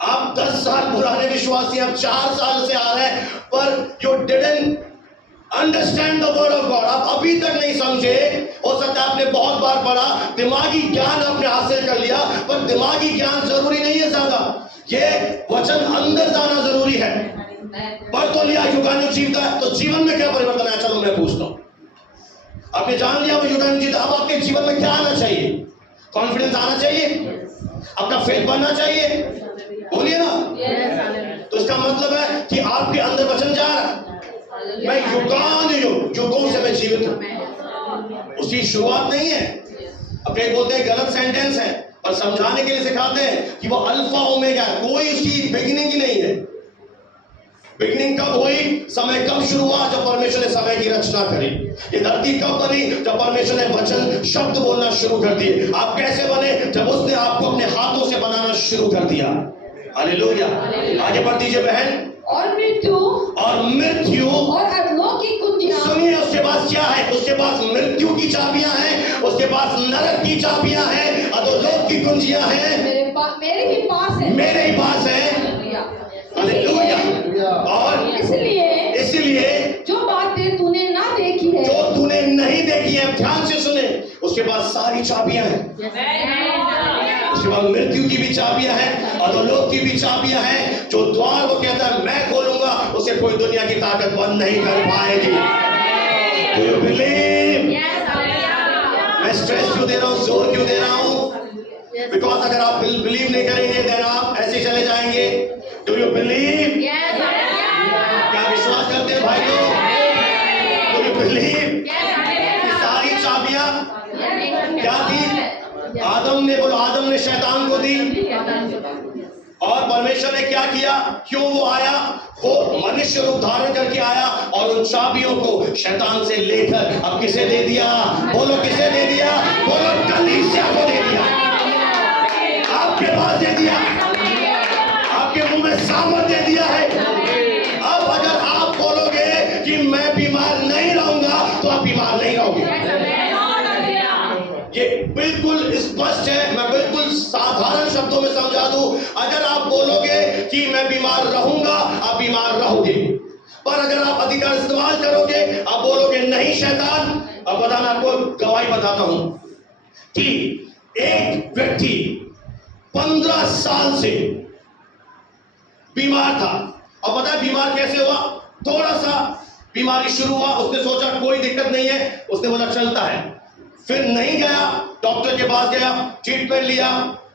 आप 10 साल पुराने विश्वासी, अब 4 साल से आ रहे हैं, पर you didn't understand the word of God. आप अभी तक नहीं समझे। हो सकता है आपने बहुत बार पढ़ा, दिमागी ज्ञान आपने हासिल कर लिया, पर दिमागी ज्ञान जरूरी नहीं है ज्यादा। ये वचन अंदर जाना जरूरी है। पढ़ तो लिया युगानुयुग जीवता है, तो जीवन में क्या परिवर्तन है? चलो मैं पूछता हूं। आपने जान लिया वो युगानुयुग जीवता, अब आपके जीवन में क्या आना चाहिए? कॉन्फिडेंस आना चाहिए, आपका फेथ बढ़ना चाहिए। बोलिए ना। तो इसका मतलब है कि आपके अंदर वचन जा रहा है। मैं युगानुयुग, युगों से मैं जीवित हूं। उसकी शुरुआत नहीं है। अब कई बोलते हैं गलत सेंटेंस है, पर समझाने के लिए सिखाते हैं कि वो अल्फा ओमेगा है, कोई उसकी बिगिनिंग ही नहीं है। बिगिनिंग कब हुई? समय कब शुरू हुआ? जब परमेश्वर ने समय की रचना करी। ये धरती कब बनी? जब परमेश्वर ने वचन शब्द बोलना शुरू कर दिए। आप कैसे बने? जब उसने आपको अपने हाथों से बनाना शुरू कर दिया। हालेलुया। आगे बढ़ दीजिए बहन। और मृत्यु और अधोलोक की कुंजियां। सुनिए, उसके पास क्या है? उसके पास मृत्यु की चाबियां हैं, उसके पास नरक की चाबियां हैं, अधोलोक की कुंजियां हैं। मेरे ही पास है। हालेलुया। और इसलिए जो बातें तूने ना देखी है, जो तूने नहीं देखी है, ध्यान से सुने, उसके पास सारी चाबियां हैं। उसके बाद मृत्यु की भी चाबियां हैं, अधोलोक की भी चाबियां हैं। जो द्वार वो कहता है मैं खोलूंगा, उसे कोई दुनिया की ताकत बंद नहीं कर पाएगी। Do you believe? मैं स्ट्रेस क्यों दे रहा हूँ, जोर क्यों दे रहा हूँ? बिकॉज अगर आप बिलीव नहीं करेंगे देन आप ऐसे चले जाएंगे। Do you believe? क्या विश्वास करते हैं भाई लोग? Do you believe? सारी चाबियां क्या थी? आदम ने शैतान को दी। और परमेश्वर ने क्या किया? क्यों वो आया? वो मनुष्य रूप धारण करके आया और उन चाबियों को शैतान से लेकर अब किसे दे दिया? बोलो किसे दे दिया? बोलो कलीसिया को दे दिया। आपके पास दे दिया, आपके मुंह में सामर्थ दे दिया है। अब अगर आप बोलोगे कि मैं बीमार नहीं रहूंगा, तो आप बीमार नहीं रहोगे। ये बिल्कुल स्पष्ट है। मैं बिल्कुल साधारण शब्दों में समझा दूं। अगर आप बोलोगे कि मैं बीमार रहूंगा, आप बीमार रहोगे। पर अगर आप अधिकार इस्तेमाल करोगे, आप बोलोगे नहीं शैतान। अब बता, मैं आपको गवाही बताता हूं कि एक व्यक्ति 15 साल से बीमार था। अब पता है बीमार कैसे हुआ? थोड़ा सा बीमारी शुरू हुआ, उसने सोचा कोई दिक्कत नहीं है, उसने बोला चलता है। फिर नहीं गया, डॉक्टर के पास गया, ट्रीटमेंट लिया,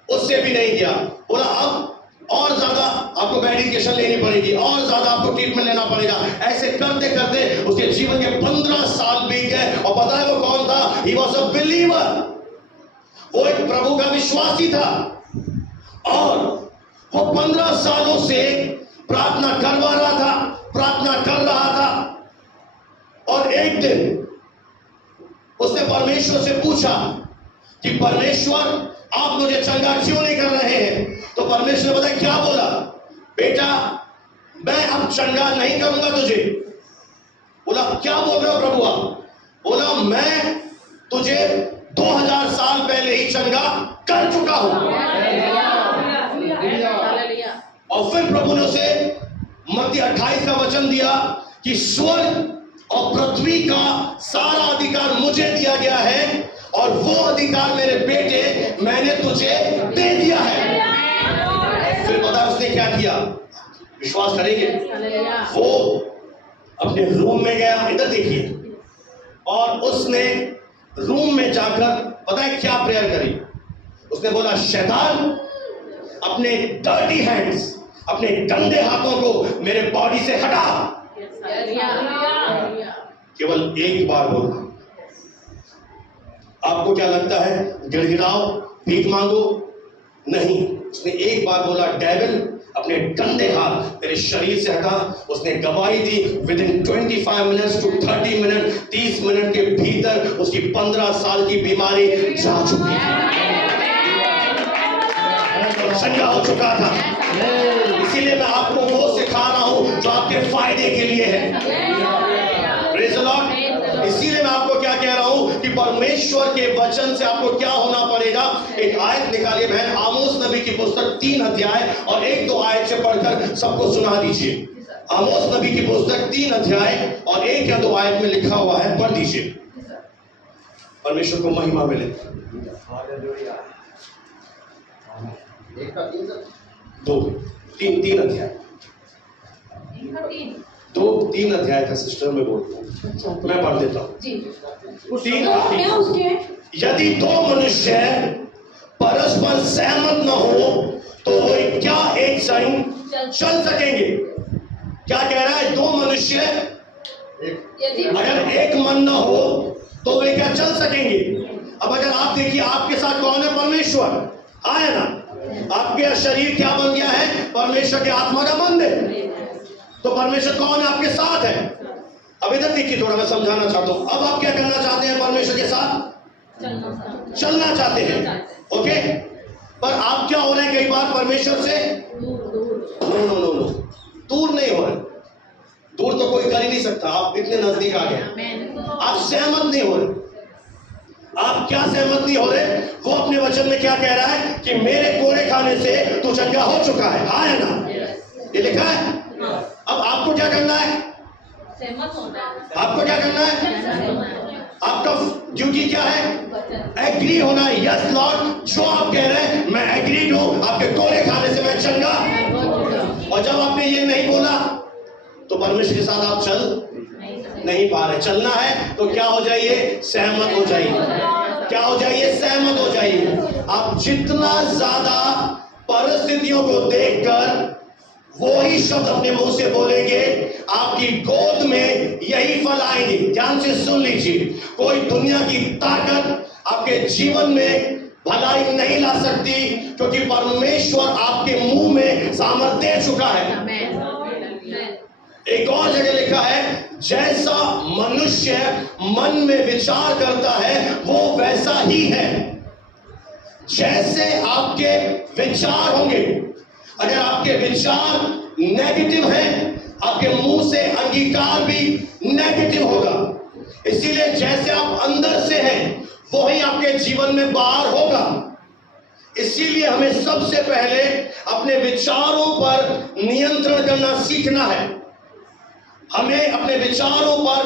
उससे भी नहीं किया। बोला अब और ज्यादा आपको मेडिकेशन लेनी पड़ेगी, और ज्यादा आपको ट्रीटमेंट लेना पड़ेगा। ऐसे करते करते उसके जीवन के 15 साल बीत गए। और पता है वो कौन था? He was a believer. वो एक प्रभु का विश्वासी था और वो 15 सालों से प्रार्थना करवा रहा था, प्रार्थना कर रहा था। और एक दिन उसने परमेश्वर से पूछा कि परमेश्वर आप मुझे चंगा क्यों नहीं कर रहे हैं? तो परमेश्वर ने बताया क्या बोला? बेटा मैं अब चंगा नहीं करूंगा तुझे। बोला क्या बोल रहे हो प्रभु आप? बोला मैं तुझे 2000 साल पहले ही चंगा कर चुका हूं। और फिर प्रभु ने उसे मत्ती 28 का वचन दिया कि स्वर्ग और पृथ्वी का सारा अधिकार मुझे दिया गया है, और वो अधिकार मेरे बेटे मैंने तुझे दे दिया है। फिर पता उसने क्या किया, विश्वास करेंगे? वो अपने रूम में गया, इधर देखिए, और उसने रूम में जाकर पता है क्या प्रेयर करी? उसने बोला, शैतान अपने डर्टी हैंड्स, अपने गंदे हाथों को मेरे बॉडी से हटा। केवल एक बार बोला। आपको क्या लगता है, गिड़गिड़ाओ, भीख मांगो? नहीं, उसने एक बार बोला, डेविल अपने गंदे हाथ मेरे शरीर से हटा। उसने गवाही दी, within 25 minutes to 30 minute, 30 minute के भीतर उसकी 15 साल की बीमारी जा चुकी है, चंगा हो चुका था। इसीलिए मैं आपको वो सिखा रहा हूं जो आपके फायदे के लिए है। Praise the Lord. इसीलिए मैं आपको क्या कह रहा हूं कि परमेश्वर के वचन से आपको क्या होना पड़ेगा। एक आयत निकालिए बहन, आमोस नबी की पुस्तक 3 अध्याय और 1-2 आयत से पढ़कर सबको सुना दीजिए। आमोस नबी की पुस्तक 3 अध्याय और 1 या 2 आयत में लिखा हुआ है, पढ़ दीजिए। परमेश्वर को महिमा मिले। 3 अध्याय, 2-3 अध्याय का सिस्टर में बोलता हूँ, मैं पढ़ देता हूँ। 3 यदि 2 मनुष्य परस्पर सहमत न हो तो वो क्या एक संग चल सकेंगे? क्या कह रहा है? 2 मनुष्य अगर एक मन न हो तो वे क्या चल सकेंगे? अब अगर आप देखिए, आपके साथ कौन है? परमेश्वर आया ना। आपके शरीर क्या बन गया है? परमेश्वर के आत्मा का मंदिर। तो परमेश्वर कौन है? आपके साथ है। अब इधर देखिए, थोड़ा मैं समझाना चाहता हूं। अब आप क्या करना चाहते हैं? परमेश्वर के साथ चलना चाहते हैं, ओके। पर आप क्या हो रहे हैं? कई बार परमेश्वर से नो, दूर नहीं हो रहे। दूर तो कोई कर ही नहीं सकता, आप इतने नजदीक आ गए। आप सहमत नहीं हो रहे। आप क्या सहमत नहीं हो रहे? वो अपने वचन में क्या कह रहा है कि मेरे कोड़े खाने से तू चंगा हो चुका है। हाँ है ना, ये लिखा है। अब आपको क्या करना है? आपको क्या करना है? आपका ड्यूटी क्या है? एग्री होना है। यस लॉर्ड, जो आप कह रहे हैं मैं एग्रीड हूं, आपके कोड़े खाने से मैं चंगा। और जब आपने ये नहीं बोला तो परमेश्वर के साथ आप चल नहीं पा रहे। चलना है तो क्या हो जाइए? सहमत हो जाइए। क्या हो जाइए? सहमत हो जाइए। आप जितना ज्यादा परिस्थितियों को देखकर वो ही शब्द अपने मुंह से बोलेंगे, आपकी गोद में यही फल आएंगे। ध्यान से सुन लीजिए, कोई दुनिया की ताकत आपके जीवन में भलाई नहीं ला सकती, क्योंकि परमेश्वर आपके मुंह में सामर्थ्य दे चुका है। एक और जगह लिखा है, जैसा मनुष्य मन में विचार करता है वो वैसा ही है। जैसे आपके विचार होंगे, अगर आपके विचार नेगेटिव हैं, आपके मुंह से अंगीकार भी नेगेटिव होगा। इसीलिए जैसे आप अंदर से हैं वो ही आपके जीवन में बाहर होगा। इसीलिए हमें सबसे पहले अपने विचारों पर नियंत्रण करना सीखना है। हमें अपने विचारों पर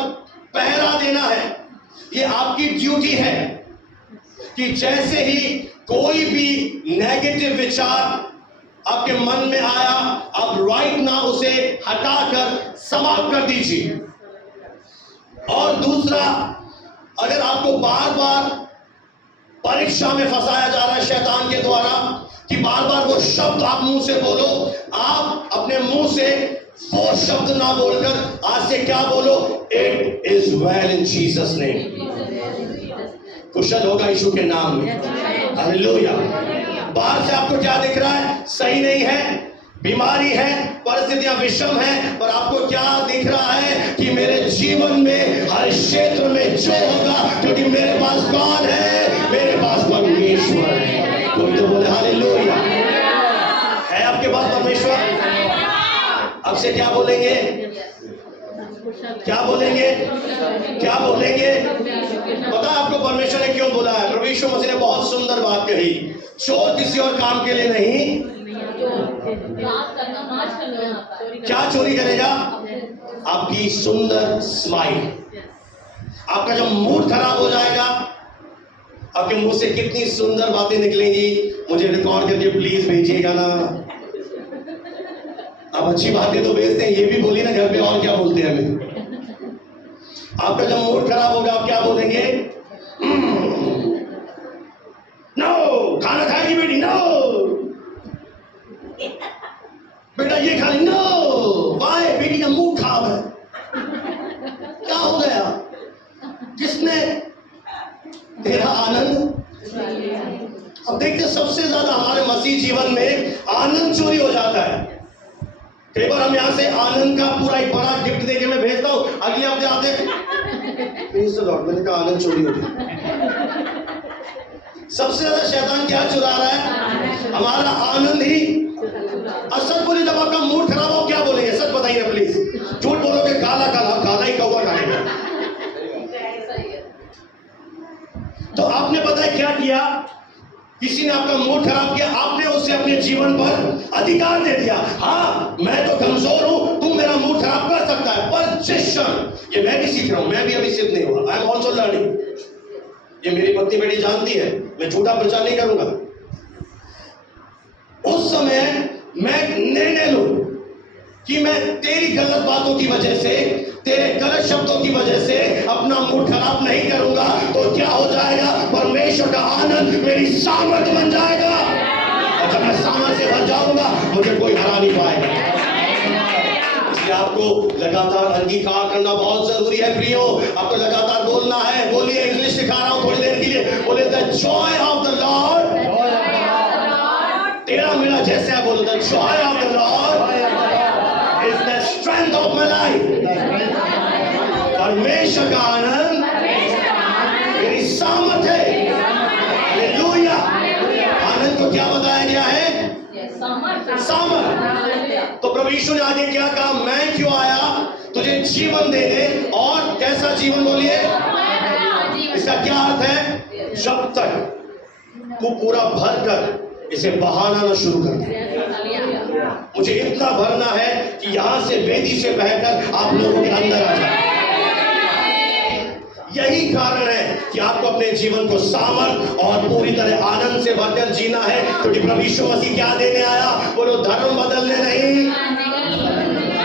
पहरा देना है। ये आपकी ड्यूटी है कि जैसे ही कोई भी नेगेटिव विचार आपके मन में आया, आप राइट ना उसे हटाकर समाप्त कर दीजिए। और दूसरा, अगर आपको बार बार परीक्षा में फंसाया जा रहा है शैतान के द्वारा कि बार बार वो शब्द आप मुंह से बोलो, आप अपने मुंह से वो शब्द ना बोलकर आज से क्या बोलो? It is well in Jesus name. कुशल होगा यीशु के नाम में। हालेलुया। बाहर से आपको क्या दिख रहा है? सही नहीं है, बीमारी है, परिस्थितियां विषम है, पर आपको क्या दिख रहा है कि मेरे जीवन में हर क्षेत्र में जो होगा, क्योंकि मेरे पास कौन है? मेरे पास परमेश्वर है। कोई तो बोले हालेलुया। है आपके पास परमेश्वर? अब से क्या बोलेंगे? क्या बोलेंगे? क्या बोलेंगे? पता है आपको परमेश्वर ने क्यों बोला है? प्रभु यीशु मसीह ने बहुत सुंदर बात कही, चोर किसी और काम के लिए नहीं। क्या चोरी करेगा? आपकी सुंदर स्माइल। आपका जब मूड खराब हो जाएगा, आपके मुंह से कितनी सुंदर बातें निकलेंगी, मुझे रिकॉर्ड करके प्लीज भेजिएगा ना। आप अच्छी बातें तो भेजते हैं, ये भी बोलिए ना घर पे और क्या बोलते हैं हमें। आपका जब मूड खराब होगा आप क्या बोलेंगे? नो, खाना खाएगी बेटी? नो बेटा ये खा ली? नो। वाई? बेटी का मूड खराब है। क्या हो गया? किसने? तेरा आनंद। अब देखते सबसे ज्यादा हमारे मसीह जीवन में आनंद चोरी हो जाता है। कई बार हम यहां से आनंद का पूरा एक बड़ा गिफ्ट देके मैं भेजता हूं, अगले हफ्ते आते मैंने कहा आनंद चोरी हो गया। सबसे ज्यादा शैतान क्या चुरा रहा है? हमारा आनंद ही। और सच बोले, जब आपका मूड खराब हो क्या बोलेंगे? सच बताइए प्लीज। झूठ बोलोगे काला काला, काला ही कौवा खाएगा। तो आपने पता है क्या किया? किसी ने आपका मूड खराब किया, आपने उसे अपने जीवन पर अधिकार दे दिया। हाँ, मैं तो कमजोर हूं, तुम मेरा मूड खराब कर सकता है, पर जिस क्षण, ये मैं भी सीख रहा हूं, मैं भी अभी सिद्ध नहीं हुआ, आई एम ऑल्सो लर्निंग। ये मेरी पत्नी बेटी जानती है, मैं झूठा प्रचार नहीं करूंगा। उस समय मैं निर्णय लूं कि मैं तेरी गलत बातों की वजह से, तेरे गलत शब्दों की वजह से अपना मूड खराब नहीं करूंगा, तो क्या हो जाएगा? परमेश्वर का आनंद मेरी सामर्थ बन जाएगा। और जब मैं सामर्थ से भर जाऊंगा, मुझे कोई हरा नहीं पाएगा। इसलिए आपको लगातार अंगीकार करना बहुत जरूरी है प्रियो। आपको लगातार बोलना है। बोलिए, इंग्लिश सिखा रहा हूं थोड़ी देर के लिए। बोले, the Joy of the Lord. तेरा मेरा जैसे है, बोलो, the Joy of the Lord is the strength of my life. परमेश्वर का आनंद मेरी सामर्थ है। हालेलुया। आनंद को क्या बताया गया है? सामर्थ। तो प्रभु यीशु ने आगे क्या कहा? मैं क्यों आया? तुझे जीवन देने। और कैसा जीवन? बोलिए। इसका क्या अर्थ है? जब तक वो पूरा भर कर इसे बहाना ना शुरू कर दे। मुझे इतना भरना है कि यहां से वेदी से बहकर आप लोगों के अंदर आ जाए। यही कारण है कि आपको अपने जीवन को सामर्थ और पूरी तरह आनंद से भरकर जीना है, क्योंकि प्रभु यीशु मसीह क्या देने आया? बोलो, धर्म बदलने नहीं।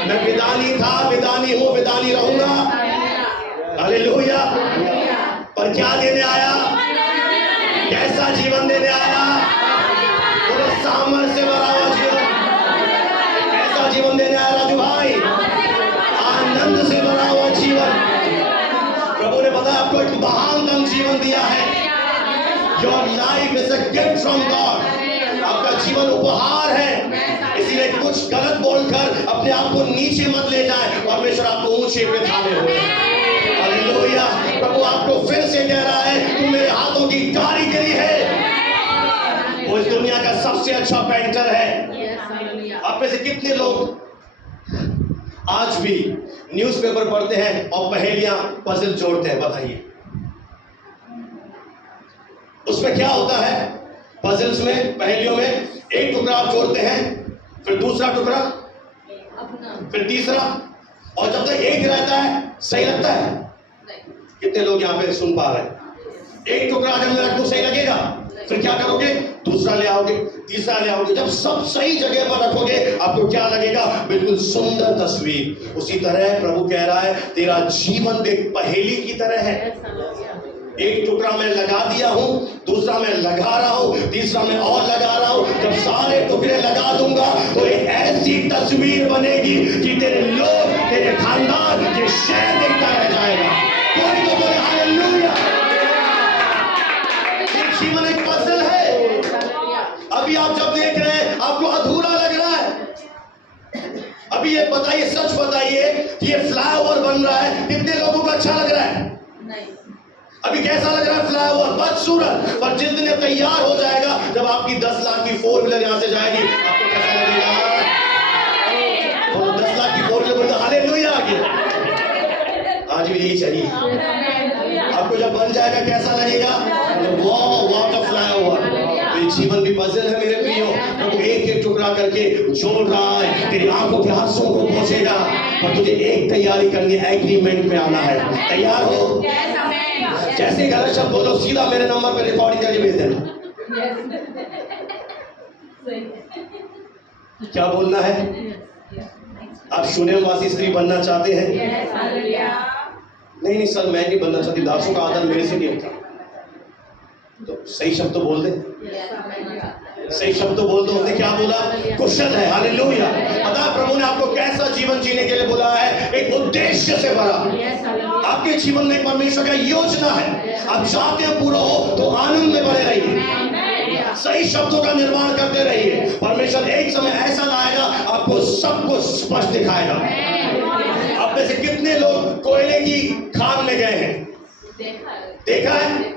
मैं विदानी था, विदानी हूं, विदानी रहूंगा। हालेलुया। पर क्या देने आया? कैसा जीवन देने आया? बोलो, सामर्थ से भरा हुआ जीवन। कैसा जीवन देने आया राजू भाई? आनंद से भरा हुआ जीवन। प्रभु ने बताया आपको एक महानतम जीवन दिया है। Your life is a gift from God. आपका जीवन उपहार है। इसीलिए कुछ गलत बोलकर अपने आप को नीचे मत ले जाए। परमेश्वर आपको ऊंचे पे थामे हुए। हालेलुया। प्रभु आपको फिर से कह रहा है, तुम मेरे हाथों की कारीगरी है। वो इस दुनिया का सबसे अच्छा पेंटर है। आप में से कितने लोग आज भी न्यूज़पेपर पढ़ते हैं और पहेलियां, पजल जोड़ते हैं? बताइए, उसमें क्या होता है? पजल्स में, पहेलियों में एक टुकड़ा आप जोड़ते हैं, फिर दूसरा टुकड़ा, फिर तीसरा, और जब तक एक रहता है सही लगता है? कितने लोग यहाँ पे सुन पा रहे हैं? एक टुकड़ा जब मैं रख दूं सही लगेगा, फिर क्या करोगे? दूसरा ले आओगे, तीसरा ले आओगे। जब सब सही जगह पर रखोगे आपको क्या लगेगा? बिल्कुल सुंदर तस्वीर। उसी तरह प्रभु कह रहा है, तेरा जीवन भी एक पहेली की तरह है। एक टुकड़ा मैं लगा दिया हूं, दूसरा मैं लगा रहा हूं, तीसरा मैं और लगा रहा हूं। जब सारे टुकड़े लगा दूंगा तो एक ऐसी तस्वीर बनेगी कि तेरे लोग, तेरे खानदान, ये शहर देखता रह जाएगा। कोई तो बोले हालेलुया। जीवन एक पजल है। अभी आप जब देख रहे हैं आपको अधूरा लग रहा है। अभी ये बताइए, सच बताइए कि ये फ्लाईओवर बन रहा है, कितने लोगों को अच्छा लग रहा है? नहीं। अभी कैसा लग रहा है फ्लाईओवर? बदसूरत। पर जिस दिन तैयार हो जाएगा, जब आपकी 10 लाख की 4 व्हीलर यहां से जाएगी, आपको कैसा लगेगा? और 10 लाख की 4 व्हीलर बोलते हालेलुया आगे। आज भी यही चाहिए। आपको जब बन जाएगा कैसा लगेगा? Walk of flyover. तो ये जीवन भी पजल है मेरे प्रियो। प्रभु एक एक टुकड़ा पूरा करके जोड़ रहा है, तेरी आंखों के आंसुओं को पोंछेगा, पर तुझे एक तैयारी करनी है, एग्रीमेंट में आना है। तैयार हो? जैसे गलत शब्द बोलो सीधा मेरे नंबर पे रिकॉर्डिंग करके भेज देना। क्या बोलना है? आप शून्यवासी स्त्री बनना चाहते हैं? नहीं सर मैं नहीं बनना चाहती, दासों का आदर मेरे से नहीं होता। तो सही शब्द तो बोल दे, सही शब्द तो बोल दो। उसने क्या बोला? कुशल है। हालेलुया। पता है प्रभु ने आपको कैसा जीवन जीने के लिए बुलाया है? एक उद्देश्य से भरा। आपके जीवन में परमेश्वर का योजना है, आप चाहते हैं पूरा हो तो आनंद में बने रहिए, सही शब्दों का निर्माण करते रहिए। परमेश्वर एक समय ऐसा लाएगा आपको सब कुछ स्पष्ट दिखाएगा। आप में से कितने लोग कोयले की खान में गए हैं? देखा है?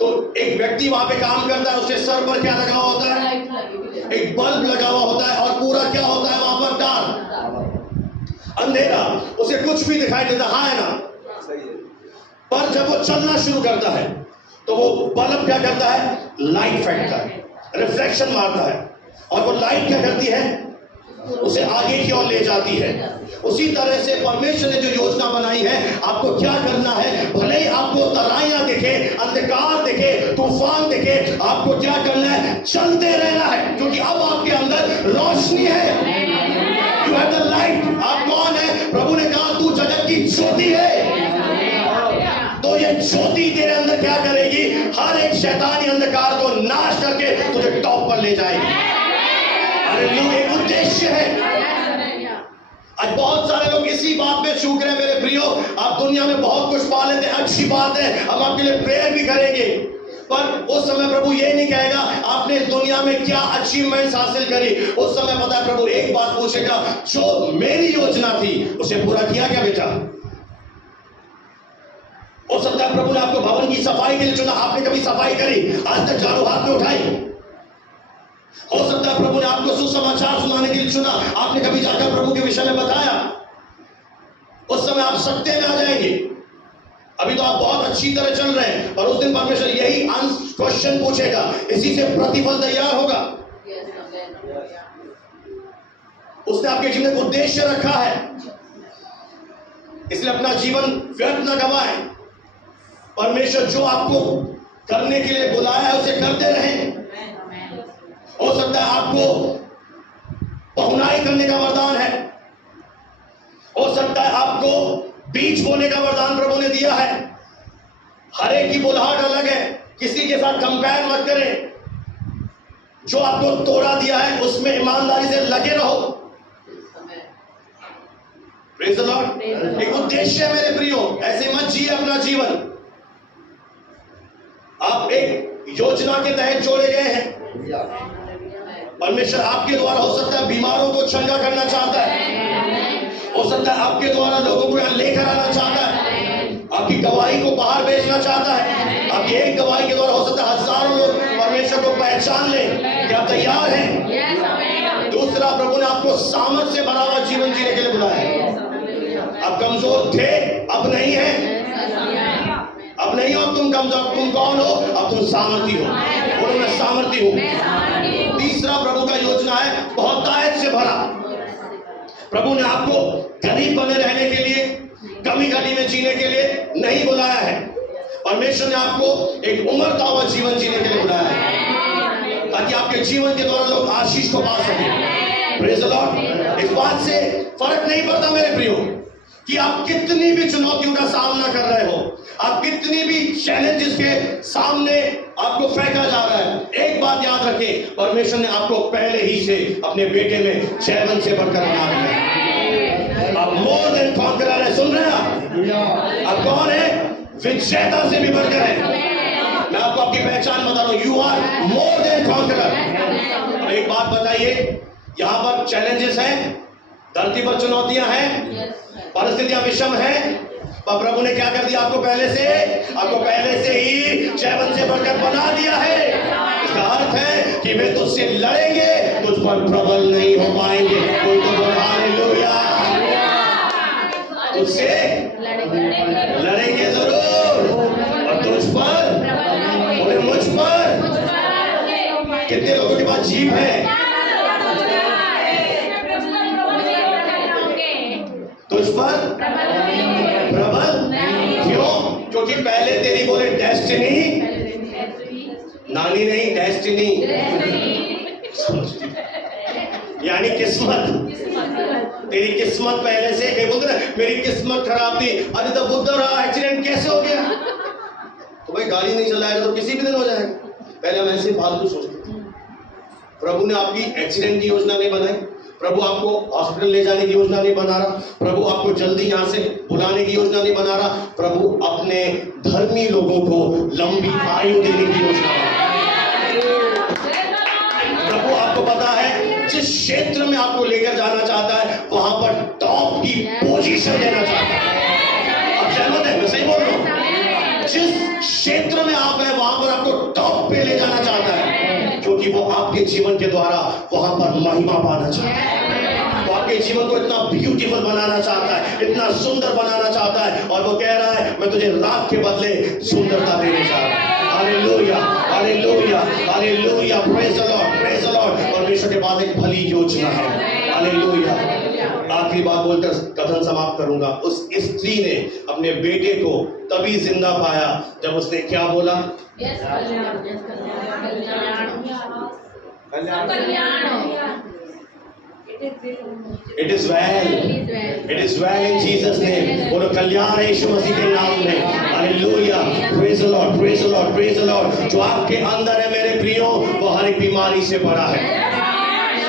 तो एक व्यक्ति वहां पे काम करता है, उसके सर पर क्या लगा हुआ होता है? एक बल्ब लगा हुआ होता है, और पूरा क्या होता है वहां पर? डार्क, अंधेरा, उसे कुछ भी दिखाई देता है ना। पर जब वो चलना शुरू करता है तो वो बल्ब क्या करता है? लाइट फेंकता है, रिफ्लेक्शन मारता है, और वो लाइट क्या करती है? उसे आगे की ओर ले जाती है। उसी तरह से परमेश्वर ने जो योजना बनाई है, आपको क्या करना है? भले ही आपको तराइयां दिखे, अंधकार दिखे, तूफान दिखे, आपको क्या करना है? चलते रहना है, क्योंकि अब आपके अंदर रोशनी है। You have the light. आप कौन है? प्रभु ने कहा तू जगत की ज्योति है। तो ये ज्योति तेरे अंदर क्या करेगी? हर एक शैतानी अंधकार को नाश करके तुझे टॉप पर ले जाएगी। हालेलुया। एक उद्देश्य है। आज बहुत सारे लोग इसी बात में चूक रहे हैं मेरे प्रियो। आप दुनिया में बहुत कुछ पा लेते हैं, अच्छी बात है, हम आपके लिए प्रेयर भी करेंगे, पर उस समय प्रभु ये नहीं कहेगा आपने दुनिया में क्या अचीवमेंट्स हासिल करी। उस समय पता है प्रभु एक बात पूछेगा, जो मेरी योजना थी उसे पूरा किया क्या बेटा? हो सकता है प्रभु ने आपको भवन की सफाई के लिए चुना, आपने कभी सफाई करी? आज तक झाड़ू हाथ में उठाई? हो सकता है प्रभु ने आपको सुसमाचार सुनाने के लिए चुना, आपने कभी जाकर प्रभु के विषय में बताया? उस समय आप सत्य में आ जाएंगे। अभी तो आप बहुत अच्छी तरह चल रहे हैं, और उस दिन परमेश्वर यही क्वेश्चन पूछेगा, इसी से प्रतिफल तैयार होगा। उसने आपके जीवन में उद्देश्य रखा है, इसलिए अपना जीवन व्यर्थ न गवाएं। परमेश्वर जो आपको करने के लिए बुलाया है उसे करते रहें। हो सकता है आपको पहुनाई करने का वरदान है, हो सकता है आपको बीज बोने का वरदान प्रभु ने दिया है। हर एक की बुलाहट अलग है, किसी के साथ कंपेयर मत करें। जो आपको तोड़ा दिया है उसमें ईमानदारी से लगे रहो। Praise the Lord. एक उद्देश्य है मेरे प्रियो, ऐसे मत जिए अपना जीवन। आप एक योजना के तहत जोड़े गए हैं। परमेश्वर आपके द्वारा हो सकता है बीमारों को चंगा करना चाहता है, हो सकता है आपके द्वारा लोगों को यहां लेकर आना चाहता है, आपकी गवाही को बाहर भेजना चाहता है। आपकी एक गवाही के द्वारा हो सकता है हजारों लोग परमेश्वर को पहचान ले। क्या तैयार हैं? दूसरा, प्रभु ने आपको सामर्थ से भरा हुआ जीवन जीने के लिए बुलाया है। आप कमजोर थे, अब नहीं है, अब नहीं हो तुम कमजोर। तुम कौन हो? अब तुम सामर्थी हो। बोलो मैं सामर्थी हूं। तीसरा, प्रभु का योजना है बहुतायत से भरा। प्रभु ने आपको गरीब बने रहने के लिए, कमी घटी में जीने के लिए नहीं बुलाया है। परमेश्वर ने आपको एक उम्रता हुआ जीवन जीने के लिए बुलाया है, ताकि आपके जीवन के द्वारा लोग आशीष को पा सकें। Praise the Lord. इस बात से फर्क नहीं पड़ता मेरे प्रियो कि आप कितनी भी चुनौतियों का सामना कर रहे हो, आप कितनी भी चैलेंजेस के सामने आपको फेंका जा रहा है, एक बात याद रखें, परमेश्वर ने आपको पहले ही से अपने बेटे में 6 से बढ़कर बना दिया है। आप मोर देन कॉन्करर है। सुन रहे हैं आप कौन है? विजेता से भी बढ़कर है। मैं आपको आपकी पहचान बता रहा हूं, you are more than conqueror. एक बात बताइए, यहां पर चैलेंजेस हैं, धरती पर चुनौतियां हैं, परिस्थितियां विषम हैं, पर प्रभु ने क्या कर दिया? आपको पहले से ही 6 से बढ़कर बना दिया है। इसका अर्थ है कि वे तुझसे लड़ेंगे, तुझ पर प्रबल नहीं हो पाएंगे। कोई तो बोले हालेलुया। तुझसे लड़ेंगे जरूर, और तुझ पर, बोले मुझ पर। कितने लोगों के पास जीप है? डेस्टिनी, नानी नहीं, डेस्टिनी यानी किस्मत। तेरी किस्मत पहले से, कहीं बोलते ना मेरी किस्मत खराब थी, अरे तो बुद्ध रहा, एक्सीडेंट कैसे हो गया? तो भाई गाड़ी नहीं चलाएगा तो किसी भी दिन हो जाएगा। पहले हम ऐसे फालतू सोचते थे। प्रभु ने आपकी एक्सीडेंट की योजना नहीं बनाई, प्रभु आपको हॉस्पिटल ले जाने की योजना नहीं बना रहा, प्रभु आपको जल्दी यहां से बुलाने की योजना नहीं बना रहा, प्रभु अपने धर्मी लोगों को लंबी आयु देने की योजना बना रहा। प्रभु आपको पता है जिस क्षेत्र में आपको लेकर जाना चाहता है वहां पर टॉप की पोजीशन देना चाहता है। आप सहमत है? मैं सही बोल रहा हूं? जिस क्षेत्र में आप हैं वहां पर आपको टॉप पे ले जाना चाहता है, क्योंकि वो आपके जीवन के द्वारा वहां पर महिमा पाना चाहता है। वो आपके जीवन को इतना ब्यूटीफुल बनाना चाहता है, इतना सुंदर बनाना चाहता है, और वो कह रहा है मैं तुझे रात के बदले सुंदरता देने जा रहा हूं। Hallelujah, hallelujah, hallelujah, praise the Lord, praise the Lord. परमेश्वर के पास एक भली योजना है। हालेलुया। आखिरी बात बोलकर कथन समाप्त करूंगा। उस स्त्री ने अपने बेटे को तभी जिंदा पाया जब उसने क्या बोला? It is well. It is well in Jesus name. बोलो कल्याण है यीशु मसीह के नाम में। Hallelujah, praise the Lord, praise the Lord, praise the Lord. जो आपके अंदर है मेरे प्रियो, वो हर एक बीमारी से बड़ा है।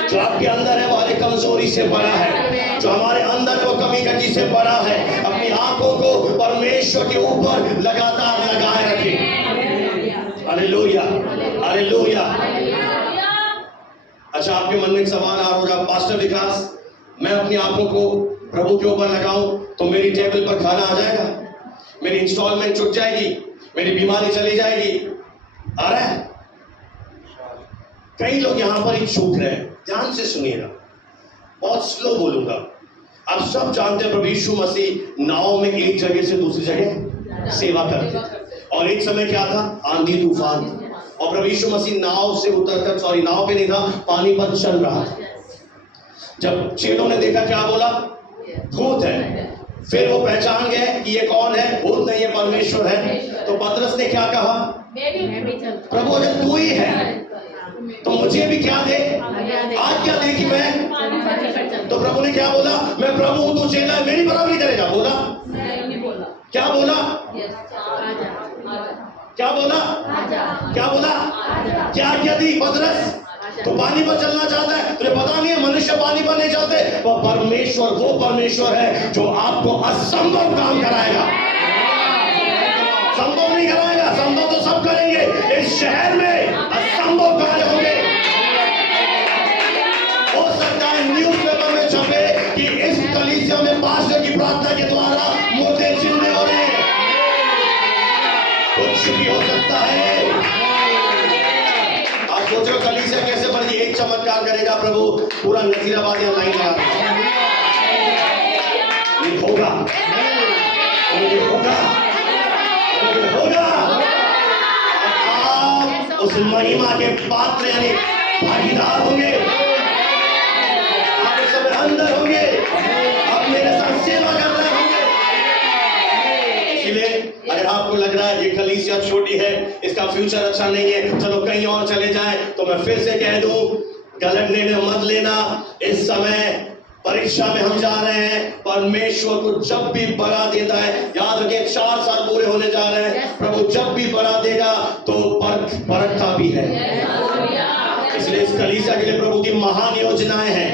जो आपके अंदर है वो हर एक कमजोरी से बड़ा है। जो हमारे अंदर वो कमी कजी से बड़ा है। अपनी आंखों को परमेश्वर के ऊपर लगातार लगाए रखें। Hallelujah, hallelujah. अच्छा, आपके मन में एक सवाल आ रहा होगा, पास्टर विकास, मैं अपनी आंखों को प्रभु के ऊपर लगाऊं तो मेरी टेबल पर खाना आ जाएगा, मेरी इंस्टॉलमेंट छूट जाएगी, मेरी बीमारी चली जाएगी? आ रहा है? कई लोग यहां पर ही चूक रहे हैं। ध्यान से सुनिएगा, बहुत स्लो बोलूंगा। आप सब जानते हैं प्रभु यीशु मसीह नाव में एक जगह से दूसरी जगह सेवा करते, और एक समय क्या था? आंधी तूफान, और प्रभु यीशु मसीह नाव से उतरकर, सॉरी नाव पे नहीं था, पानी पर चल रहा था। जब चेलों ने देखा, क्या बोला? भूत है। फिर वो पहचान गए कि ये कौन है? भूत नहीं, ये परमेश्वर है। तो पतरस ने क्या कहा? प्रभु अगर तू ही है तो मुझे भी क्या दे, आज क्या दे कि मैं? तो प्रभु ने क्या बोला? मैं प्रभु हूं, तू चेला है, मेरी बराबरी करेगा। बोला? क्या बोला? क्या बोला? क्या बोला? क्या आज्ञा दी पतरस? तो पानी पर चलना चाहता है? तुझे पता नहीं है मनुष्य पानी पर नहीं चलते। वो परमेश्वर है जो आपको असंभव काम कराएगा। संभव नहीं कराएगा, संभव तो सब करेंगे। इस शहर में असंभव कार्य होंगे। हो सकता है न्यूज़पेपर में छपे कि इस कलीसिया में पास्टर की प्रार्थना के द्वारा मुर्दे जिंदे हो रहे हैं। कुछ भी हो सकता है। आप सोच रहे हो कलीसिया कैसे बनी? एक चमत्कार करेगा प्रभु, पूरा नजीराबाद या लाइन लगा देगा। ये होगा, ये होगा, ये होगा। आप उस महिमा के पात्र यानी भागीदार होंगे। आप उस समय अंदर होंगे, आप मेरे साथ सेवा कर रहे होंगे। इसलिए अगर आपको लग रहा है ये कलीसिया छोटी है, इसका फ्यूचर अच्छा नहीं है, चलो कहीं और चले जाए, तो मैं फिर से कह दूं, गलत निर्णय मत लेना। इस समय परीक्षा में हम जा रहे हैं। परमेश्वर को जब भी बढ़ा देता है, याद रखें 4 साल पूरे होने जा रहे हैं, प्रभु जब भी बढ़ा देगा तो परखता भी है। इसलिए इस कलीसिया के लिए प्रभु की महान योजनाएं हैं।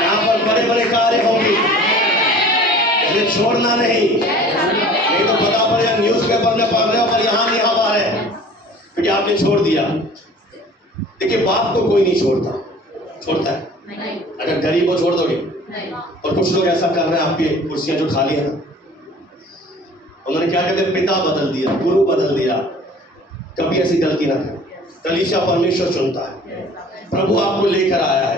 यहाँ पर बड़े बड़े कार्य होंगे, इसलिए छोड़ना नहीं तो पता पड़ेगा न्यूज़पेपर में पढ़ रहे हो पर यहाँ नहीं आ पा रहे क्योंकि आपने छोड़ दिया। देखिए, बाप को कोई नहीं छोड़ता है। अगर गरीब को छोड़ दोगे, और कुछ लोग ऐसा कर रहे हैं, आपकी कुर्सियां जो खाली है ना, उन्होंने क्या कहते हैं, पिता बदल दिया, गुरु बदल दिया। कभी ऐसी गलती ना करें। कलीसिया परमेश्वर चुनता है, प्रभु आपको लेकर आया है,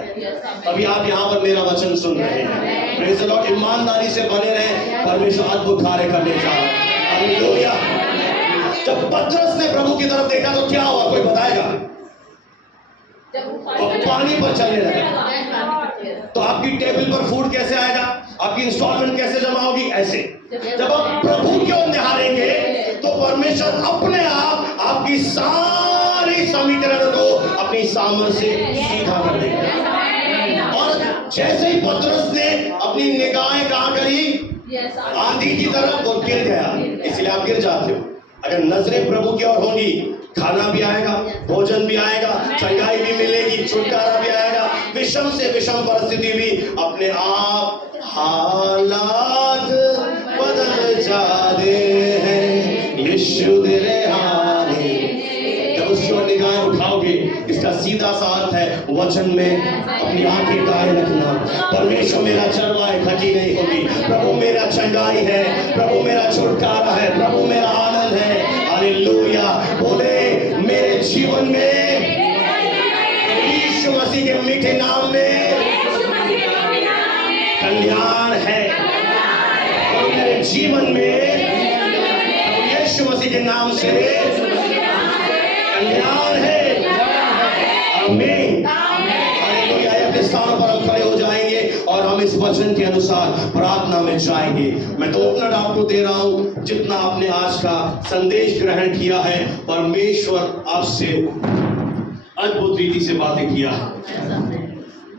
अभी आप यहाँ पर मेरा वचन सुन रहे हैं। Praise the Lord. ईमानदारी से बने रहे, परमेश्वर अद्भुत कार्य करने जा रहा है। हालेलुया। जब पतरस ने प्रभु की तरफ देखा तो क्या हुआ, कोई बताएगा? और पानी पर चलने लगा। तो आपकी टेबल पर फूड कैसे आएगा? आपकी इंस्टॉलमेंट कैसे जमा होगी? ऐसे। जब आप प्रभु की ओर निहारेंगे तो परमेश्वर अपने आप आपकी सारी समीकरण को अपनी सामर्थ्य से सीधा कर देगा। और जैसे ही पतरस ने अपनी निगाहें कहां करी, आंधी की तरफ, वो गिर गया। इसलिए आप गिर जाते हो। अगर नजरें प्रभु की ओर होंगी, खाना भी आएगा, भोजन भी आएगा, चंगाई भी मिलेगी, छुटकारा भी आएगा, विषम से विषम परिस्थिति भी अपने आप हालात बदल जाते हैं। यीशु तेरे हारे, जब उसकी ओर निगाहें उठाओगे, इसका सीधा सा अर्थ है वचन में अपनी आंखें गाए रखना। परमेश्वर मेरा चरवाहा खटी नहीं होगी, प्रभु मेरा चंगाई है, प्रभु मेरा छुटकारा है, प्रभु मेरा आनंद है। हालेलुया। बोले मेरे जीवन में यीशु मसीह के मीठे नाम में कल्याण है। और मेरे जीवन में यीशु मसीह के नाम से कल्याण है। आमीन। हालेलुया। अपने स्थानों पर हम खड़े हो जाएंगे और हम इस वचन के अनुसार प्रार्थना में जाएंगे। मैं 2 मिनट आपको दे रहा हूं। जितना आपने आज का संदेश ग्रहण किया है, परमेश्वर आपसे अद्भुत रीति से बातें किया है।